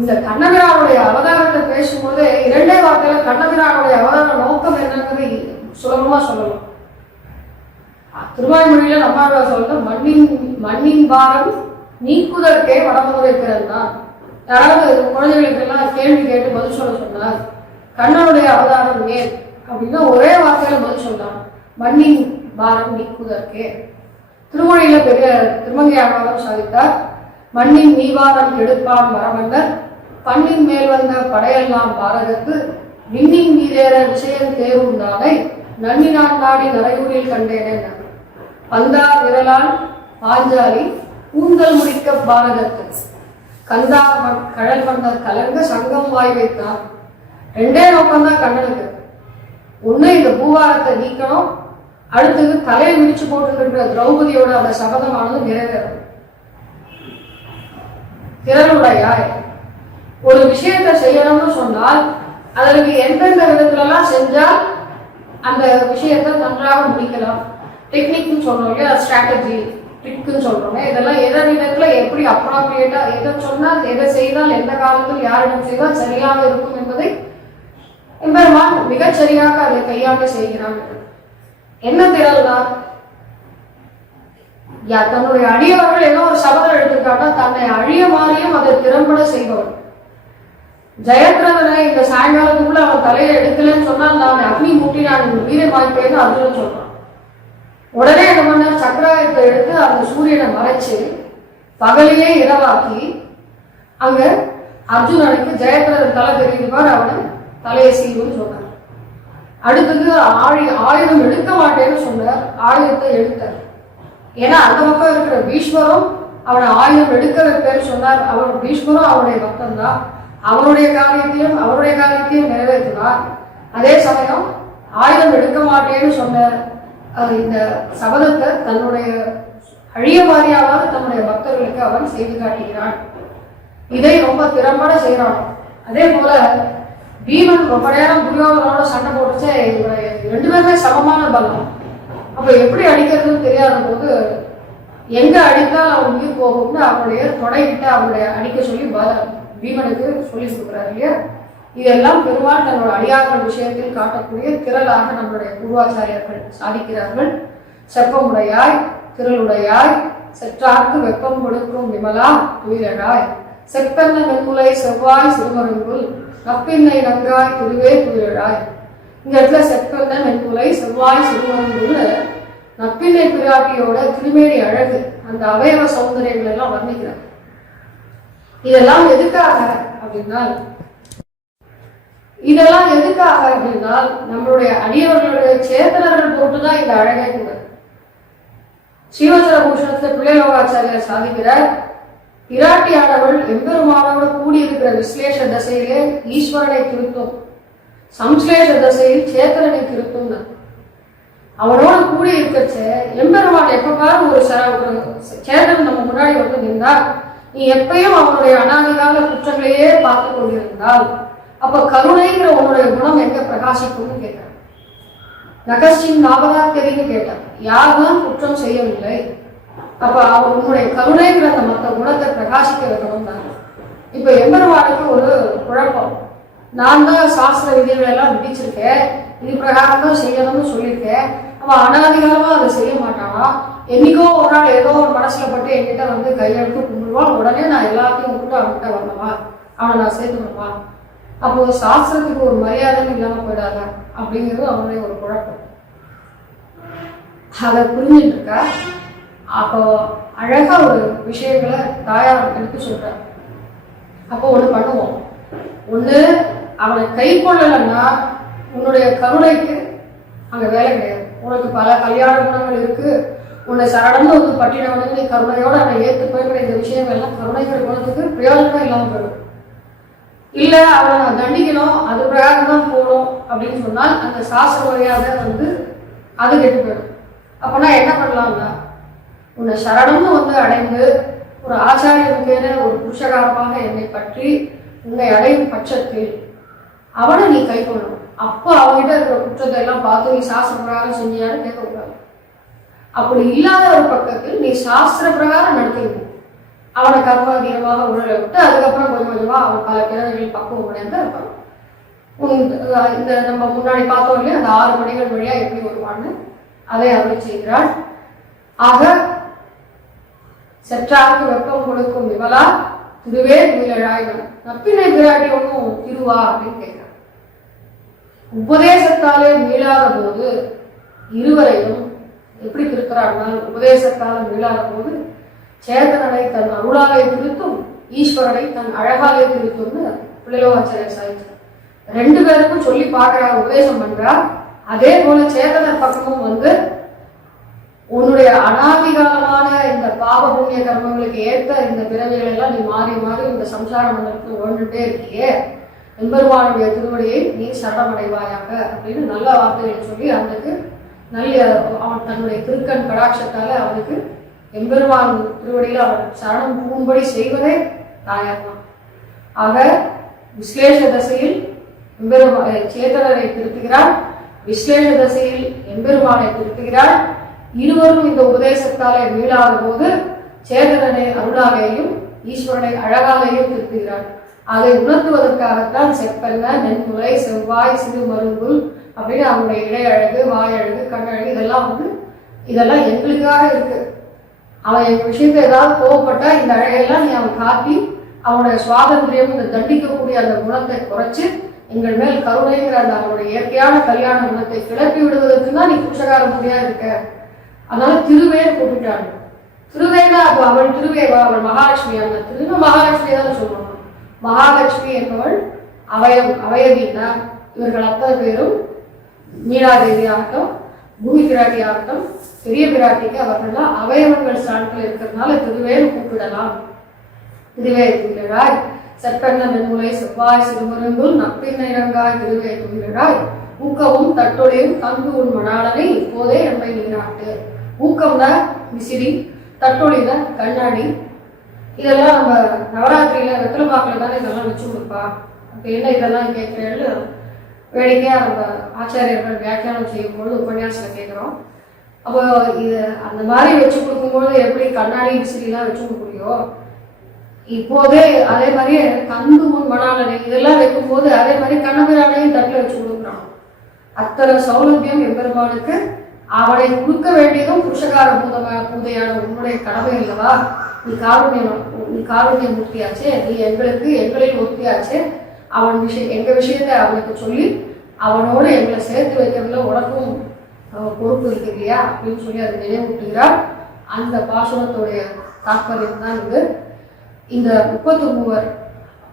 இந்த கண்ணபிரானுடைய அவதாரத்தை பேசும்போது 2 வார்த்தையில கண்ணபிரானுடைய அவதார நோக்கம் என்னங்கிறது சுலபமா சொல்லலாம். திருவாய்மொழியில நம்மாழ்வார் சொல்ற மண்ணின் பாரம் நீக்குதற்கே வடமுறை பிறந்தான். யாராவது குழந்தைகளுக்கு எல்லாம் கேள்வி கேட்டு பதில் சொல்ல சொன்னார், கண்ணனுடைய அவதாரம் ஏன் அப்படின்னா ஒரே வார்த்தையில பதில் சொன்னான், மண்ணின் பாரம் நீக்குதற்கே. திருமொழியில பெரிய திருமங்கையாளர் சாதித்தார், மண்ணின் நீவாரம் கெடுப்பான் மரமன்னர் பண்ணின் மேல் வந்த படையெல்லாம் பாரதத்து விண்ணின் மீதேற விஷயம் தேர்வுண்டானை நன்னினான் நாடி நரையூரில் கண்டேனே. பந்தா விரலால் பாஞ்சாலி ஊந்தல் முடிக்க பாரதத்து கந்தா கடல் மன்னர் கலங்க சங்கம் வாய் வைத்தான். 2 நோக்கம்தான் கண்ணனுக்கு. ஒண்ணு இந்த பூவாரத்தை நீக்கணும், அடுத்தது தலையை விரிச்சு போட்டு திரௌபதியோட அந்த சபதமானது நிறைவேறும். திறனுடையாய் ஒரு விஷயத்தை செய்யணும்னு சொன்னால் அதற்கு எந்தெந்த விதத்துல எல்லாம் செஞ்சால் அந்த விஷயத்தை நன்றாக முடிக்கலாம். டெக்னிக்னு சொல்றோம் இல்லையா, ஸ்ட்ராட்டஜி ட்ரிக்குன்னு சொல்றோம். இதெல்லாம் எதை விதத்துல எப்படி அப்ராப்ரியேட்டா எதை சொன்னால் எதை செய்தால் எந்த காலத்தில் யாரிடம் செய்தால் சரியாக இருக்கும் என்பதை எம்பெருமான் மிகச்சரியாக அதை கையாண்டு செய்கிறான். என்ன திறல்தான் தன்னுடைய அடியவர்கள் ஏதோ ஒரு சபதம் எடுத்திருக்காங்க, தன்னை அழிய மாதிரியும் அதை திறம்பட செய்பவர். ஜெயத்ரதனை இந்த சாயங்காலத்துக்குள்ள அவன் தலையை எடுக்கலன்னு சொன்னால் நான் அக்னி மூட்டி நான் வீரன் வாய்ப்பேன்னு அர்ஜுனன் சொல்றான். உடனே என்ன பண்ண, சக்கராயத்தை எடுத்து அந்த சூரியனை மறைச்சு பகலிலே இரவாக்கி அங்க அர்ஜுனனுக்கு ஜெயத்ரதன் தலை தெரிவிப்பார், அவனை தலையை சீவுன்னு சொன்னார். அடுத்தது ஆயுதம் எடுக்க மாட்டேன்னு சொன்னார், ஆயுதத்தை எடுத்தார். ஏன்னா அந்த பக்கம் இருக்கிற பீஷ்மரும் அவனை ஆயுதம் எடுக்க வைப்பேன்னு சொன்னார். அவன் பீஷ்மரும் அவனுடைய பக்தன் தான், அவருடைய காரியத்தையும் நிறைவேற்றினார். அதே சமயம் ஆயுதம் எடுக்க மாட்டேன்னு சொன்ன இந்த சபதத்தை தன்னுடைய அழிய மாதிரியாவது தன்னுடைய பக்தர்களுக்கு அவன் செய்து காட்டுகிறான். இதை ரொம்ப திறம்பட செய்யறான். அதே போல பீமன் ரொம்ப நேரம் துரியோதனோட சண்டை போட்டுச்சு, 2 பேருமே சமமான பலம். அப்ப எப்படி அடிக்கிறதுன்னு தெரியாத போது எங்க அடித்தால் அவன் உயிர் போகும்னு அவனுடைய தொடைகிட்ட அவனுடைய அடிக்க சொல்லி பீமனுக்கு சொல்லி கொடுக்குறாரு இல்லையா. இதெல்லாம் பெருமாள் தன்னோட அடியார்கள் விஷயத்தில் காட்டக்கூடிய திரளாக நம்மளுடைய பூர்வாச்சாரியர்கள் சாதிக்கிறார்கள். செப்பமுடையாய் திரளுடையாய் செற்றார்க்கு வெப்பம் கொடுக்கும் விமலா துயிலழாய் செப்பென்ன வெண்முலை செவ்வாய் சிறுமருங்குள் நப்பின்னை நங்காய் துருவே துயிலழாய். இந்த இடத்துல செப்பென்ன வெண்முலை செவ்வாய் சிறுமருங்குள் நப்பின்னை பிராட்டியோட திருமேனி அழகு, அந்த அவயவ சௌந்தரியங்கள் எல்லாம் வர்ணிக்கிறார். இதெல்லாம் எதுக்காக அப்படின்னால் நம்மளுடைய அடியவர்களுடைய சேத்தனர்கள் போட்டுதான் இந்த அழகை கூட. ஸ்ரீவத்சர பூஷணத்துல பிள்ளைலோகாச்சாரியர் சாதிக்கிறார், பிராட்டியானவள் எம்பெருமானோடு கூடியிருக்கிற விஸ்லேஷ தசையிலே ஈஸ்வரனை திருத்தும், சம்ஸ்லேஷ தசையில் சேத்தனனை திருத்தும். அவனோட கூடி இருக்கச்ச எம்பெருமான் எப்ப பாரு ஒரு சேத்தன் நம்ம முன்னாடி வந்து நின்றா, நீ எப்பயும் அவனுடைய அனாதிகால குற்றங்களையே பார்த்து கொண்டிருந்தால் அப்ப கருணைங்கிற உன்னுடைய குணம் எங்க பிரகாசிக்கும்னு கேட்டான். நகஸ்டின் நாபகாக்கரின்னு கேட்டான், யாருதான் குற்றம் செய்யவில்லை, அப்ப அவன் உன்னுடைய கருணைங்கிற அந்த மற்ற குணத்தை பிரகாசிக்க வைக்கணும் தான். இப்ப எம்பெருமானுக்கு ஒரு குழப்பம், நான் தான் சாஸ்திர விதிகளை எல்லாம் விதிச்சிருக்கேன், இது பிரகாரம் தான் செய்யணும்னு சொல்லியிருக்கேன். அவன் அனாதிகாலமா அதை செய்ய மாட்டானா? என்னைக்கோ ஒரு நாள் ஏதோ ஒரு மனசுல பட்டு என்கிட்ட வந்து கையெழுத்து கும்பிடுவான், உடனே நான் எல்லாத்தையும் விட்டு அவன்கிட்ட வரணுமா, அவனை நான் சேர்த்துக்கணுமா? அப்போ சாஸ்திரத்துக்கு ஒரு மரியாதைன்னு இல்லாம போயிடாத அப்படிங்கிறது அவனுடைய ஒரு குழப்பம். அதை புரிஞ்சுட்டு இருக்கா. அப்போ அழகா ஒரு விஷயங்களை தாயார் எடுத்து சொல்றார். அப்போ ஒண்ணு பண்ணுவோம், ஒண்ணு அவனை கை கொள்ளலைன்னா உன்னுடைய கருணைக்கு அங்க வேலை கிடையாது. உனக்கு பல கல்யாண குணங்கள் இருக்கு, உன்னை சரணம்னு வந்து பட்டினவனுக்கு நீ கருணையோட அவனை ஏற்று போய்கிற இந்த விஷயங்கள் எல்லாம் கருணைக்கிற குணத்துக்கு பிரயோஜனமே இல்லாம போயிடும். இல்ல அவனை நான் தண்டிக்கணும், அது பிரகாரம் தான் போகணும் அப்படின்னு சொன்னால் அந்த சாஸ்திர மரியாதை வந்து அது கெட்டு போயிடும். அப்பனா என்ன பண்ணலாம்னா, உன்னை சரணம்னு வந்து அடைந்து ஒரு ஆச்சாரியனுக்கேன ஒரு புருஷகாரமாக என்னை பற்றி உன்னை அடையும் பட்சத்தில் அவனை நீ கை கொள்ளணும். அப்போ அவங்ககிட்ட இருக்கிற குற்றத்தை எல்லாம் பார்த்து நீ சாஸ்திர பிரகாரம் செஞ்சியான்னு கேட்கக்கூடாது. அப்படி இல்லாத ஒரு பக்கத்தில் நீ சாஸ்திர பிரகாரம் நடத்திக்கணும். அவனை கர்மாதீனமாக உணர விட்டு அதுக்கப்புறம் கொஞ்சம் கொஞ்சமா அவன் பல பிறவைகள் பக்குவம் அடைந்து இருப்பான். இந்த நம்ம முன்னாடி பார்த்தோம் இல்லையா, அந்த 6 மணிகள் வழியா எப்படி வருவான்னு அதை அவள் செய்கிறாள். ஆக செற்றாருக்கு வெப்பம் கொடுக்கும் விமலா திருவே துயிலழாயினம் நப்பினை பிராட்டி ஒன்றும் திருவா அப்படின்னு கேட்கிறார். உபதேசத்தாலே மீளாத போது இருவரையும் எப்படி திருக்கிறாள்னா, உபதேசத்தால மீளாத போது சேதனனை தன் அருளாலே திருத்தும், ஈஸ்வரனை தன் அழகாலே திருத்தும்னு பிள்ளைலோகாச்சாரியர் சாதிச்சார். 2 பேருக்கும் சொல்லி பார்க்கிறார், உபதேசம் பண்றார். அதே போல சேதனர் பக்கமும் வந்து உன்னுடைய அனாதிகாலமான இந்த பாவ புண்ணிய கர்மங்களுக்கு ஏற்ற இந்த பிறவிகள் எல்லாம் நீ மாறி மாறி இந்த சம்சார மண்டலத்துக்கு வாழ்ந்துட்டே இருக்கியே, எம்பெருமானுடைய திருவடியை நீ சரணமடைவாயாக அப்படின்னு நல்ல வார்த்தைகளை சொல்லி அவனுக்கு அவன் தன்னுடைய திருக்கண் கடாட்சத்தால அவனுக்கு எம்பெருமான் திருவடியில் அவன் சரணம் பூம்படி செய்வதே தாயார் தான். ஆக விஸ்லேஷ தசையில் சேதனரை திருத்துகிறார், விஸ்லேஷ தசையில் எம்பெருமானை திருத்துகிறார். இருவரும் இந்த உபதேசத்தாலே மீளாத போது சேதனனை அருளாலேயும் ஈஸ்வரனை அழகாலேயும் திருத்துகிறார். அதை உணர்த்துவதற்காகத்தான் செப்பல்ல நென்முறை செவ்வாய் சிறு மருங்குல் அப்படின்னு அவனுடைய இடையழகு வாயழகு கண்ணழகு இதெல்லாம் எங்களுக்காக இருக்கு. அவன் எங்க விஷயத்த ஏதாவது கோவப்பட்டா இந்த அழகையெல்லாம் நீ அவன் காட்டி அவனுடைய சுவாதந்திரியம் இந்த தண்டிக்கக்கூடிய அந்த குணத்தை குறைச்சு எங்கள் மேல் கருணைங்கிற அந்த அவனுடைய இயற்கையான கல்யாண குணத்தை கிளப்பி விடுவதற்கு தான் நீ புருஷகார முறையா இருக்க. அதனால திருவேன்னு கூப்பிட்டாங்க. திருவேனா அப்போ அவள் திருவேவா, அவள் மகாலட்சுமி. அந்த திருவ மகாலட்சுமி தான் சொல்லுவாங்க. மகாலட்சுமி என்பவள் அவயவின்னா இவர்கள் அத்தனை பேரும் மீனாதேவி ஆகட்டும், பூமி பிராட்டி ஆகட்டும், பெரிய பிராட்டிக்கு அவர்கள்லாம் அவயவங்கள் ஸ்தானத்தில் இருக்கிறதுனால திருவேன்னு கூப்பிடலாம். திருவே துயிலழாய் செப்பெண்ண மென்முலை செவ்வாய் சிறுமருங்குல் நப்பின்ன இறங்காய் திருவே துயிலழாய் ஊக்கவும் தட்டொழியும் தந்து உன் மணாளனை இப்போதே நம்மை நீராட்டு. ஊக்கம்னா விசிறி, தட்டொழில கண்ணாடி. இதெல்லாம் நம்ம நவராத்திரியில வெத்தலை பாக்கில் தானே இதெல்லாம் வச்சு கொடுப்பா. அப்போ என்ன இதெல்லாம் கேட்கிறேன்னு வேடிக்கையா நம்ம ஆச்சாரியர்கள் வியாக்கியானம் செய்யும்போது உபன்யாசம் கேட்குறோம். அப்போ இது அந்த மாதிரி வச்சு கொடுக்கும்போது எப்படி கண்ணாடி விசிறிலாம் வச்சு கொடுக்குறியோ, இப்போதே அதே மாதிரி கந்து முன் மணாலனை இதெல்லாம் வைக்கும்போது அதே மாதிரி கண்ணபிரானையும் தட்டில் வச்சு கொடுக்குறான். அத்தனை சௌலபியம் எம்பெருமானுக்கு அவனை கொடுக்க வேண்டியதும் புருஷகார பூதையான உன்னுடைய கடமை இல்லவா? நீ காருண்ய மூர்த்தியாச்சே, நீ எங்களில் ஒத்தியாச்சே. அவன் எங்க விஷயத்தை அவனுக்கு சொல்லி அவனோட எங்களை சேர்த்து வைக்கிறதுல உனக்கும் பொறுப்பு இருக்கு இல்லையா அப்படின்னு சொல்லி அதை நினைவூட்டுகிறார். அந்த பாசுரத்துடைய தாற்பயம் தான் இது. இந்த 33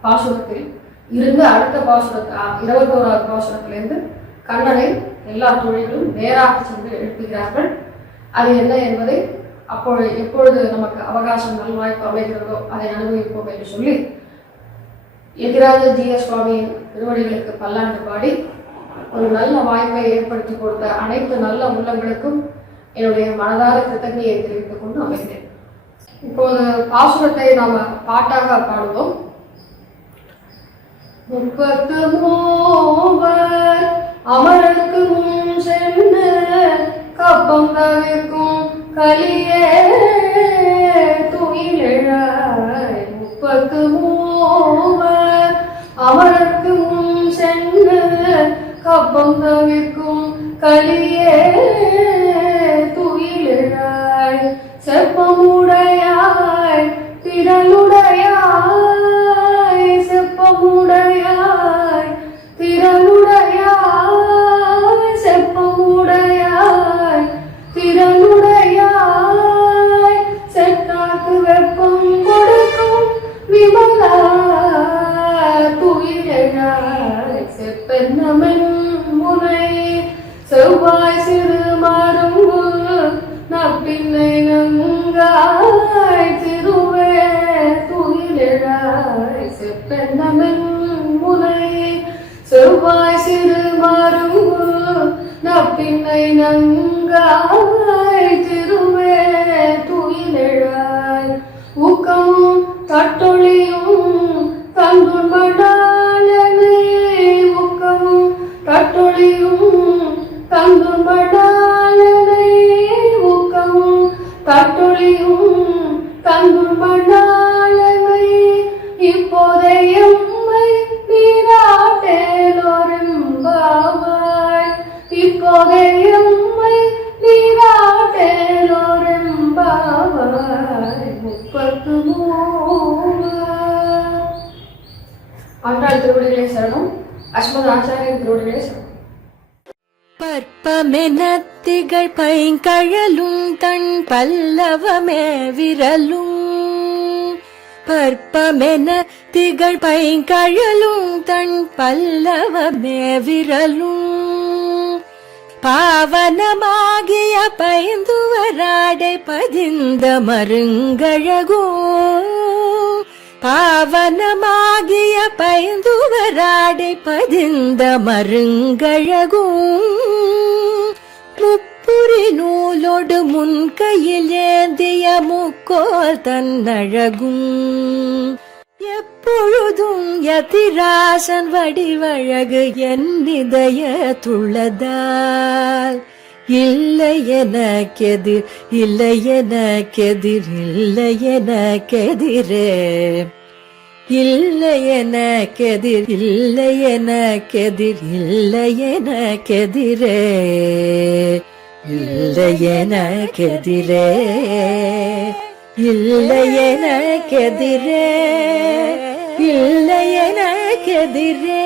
பாசுரத்தில் இருந்து அடுத்த பாசுரத்தை 21வது பாசுரத்திலிருந்து கண்ணனை எல்லா தொழிலும் நேராக சென்று எழுப்புகிறார்கள். அது என்ன என்பதை எப்பொழுது நமக்கு அவகாசம் நல்வாய்ப்பு அமைகிறதோ அதை அனுபவிப்போம் என்று சொல்லி எதிராஜ ஜிஎஸ் சுவாமியின் திருவடிகளுக்கு பல்லாண்டு பாடி ஒரு நல்ல வாய்ப்பை ஏற்படுத்தி கொடுத்த அனைத்து நல்ல உள்ளங்களுக்கும் என்னுடைய மனதார கிருத்தజ్ఞையை தெரிவித்துக் கொண்டு அமைந்தேன். இப்போது பாசுரத்தை நாம் பாட்டாக பாடுவோம். 33 அமரருக்கு முன் சென்று கப்பம் தவிர்க்கும் கலியே துயிலழாய். 33 அமரருக்கு முன் கப்பம் தவிர்க்கும் கலியே துயிலாய் செப்பமுடையாய் திறனுடையாய் செப்பமுடையாய் திறனுடையாய் செப்பமுடையாய் திறனுடையாய் செட்டாக்கு வெப்பம் கொடுக்கும் விமலா துயிலாய் செப்பென்னமென் முனை செவ்வாய் சிறு மருங்கு நப்பின்னை நங்காய் திருவே துயிலாய் செப்பென்னமென் முனை செவ்வாய் சிறு மருங்கு நப்பின்னை நங்காய் திருவே துயிலாய் ஊக்கம் தட்டொழியும் தந்துமடாலனை ஊக்கம் தட்டொழியும் தந்துமடாலனை ஊக்கம் தட்டொழியும் தந்துமடாலனை இப்போதையம்மை நீராட்டேலோரெம்பாவாய் இப்போதையம்மை நீராட்டேலோரெம்பாவாய் 33 ஆண்டாள் திருவடிகளே சரணம். அஸ்மத் ஆச்சாரியன் திருவடிகளே சரணம். பற்பமென திகழ் பைங்கழலும் தன் பல்லவமே விரலும் பற்பமென திகழ் பைங்கழலும் தன் பல்லவமே விரலும் பாவனமாகிய பைந்துவராடை பதிந்த மருங்கழகோ பாவனமாகிய பைந்துவராடை பதிந்த மருங்கழகும் முப்புரி நூலோடு முன்கையில் ஏந்திய முக்கோல் தன்னழகும் எப்பொழுதும் யதிராசன் வடிவழகு என் இதயத்துள்ளதால் இல்லை எனக்கெதிர் இல்லை எனக்கெதிர் இல்லை எனக்கெதிரே இல்லை எனக்கெதிர் இல்லை எனக்கெதிர் இல்லை எனக்கெதிரே இல்லை எனக்கெதிரே இல்லை எனக்கெதிரே இல்லை எனக்கெதிரே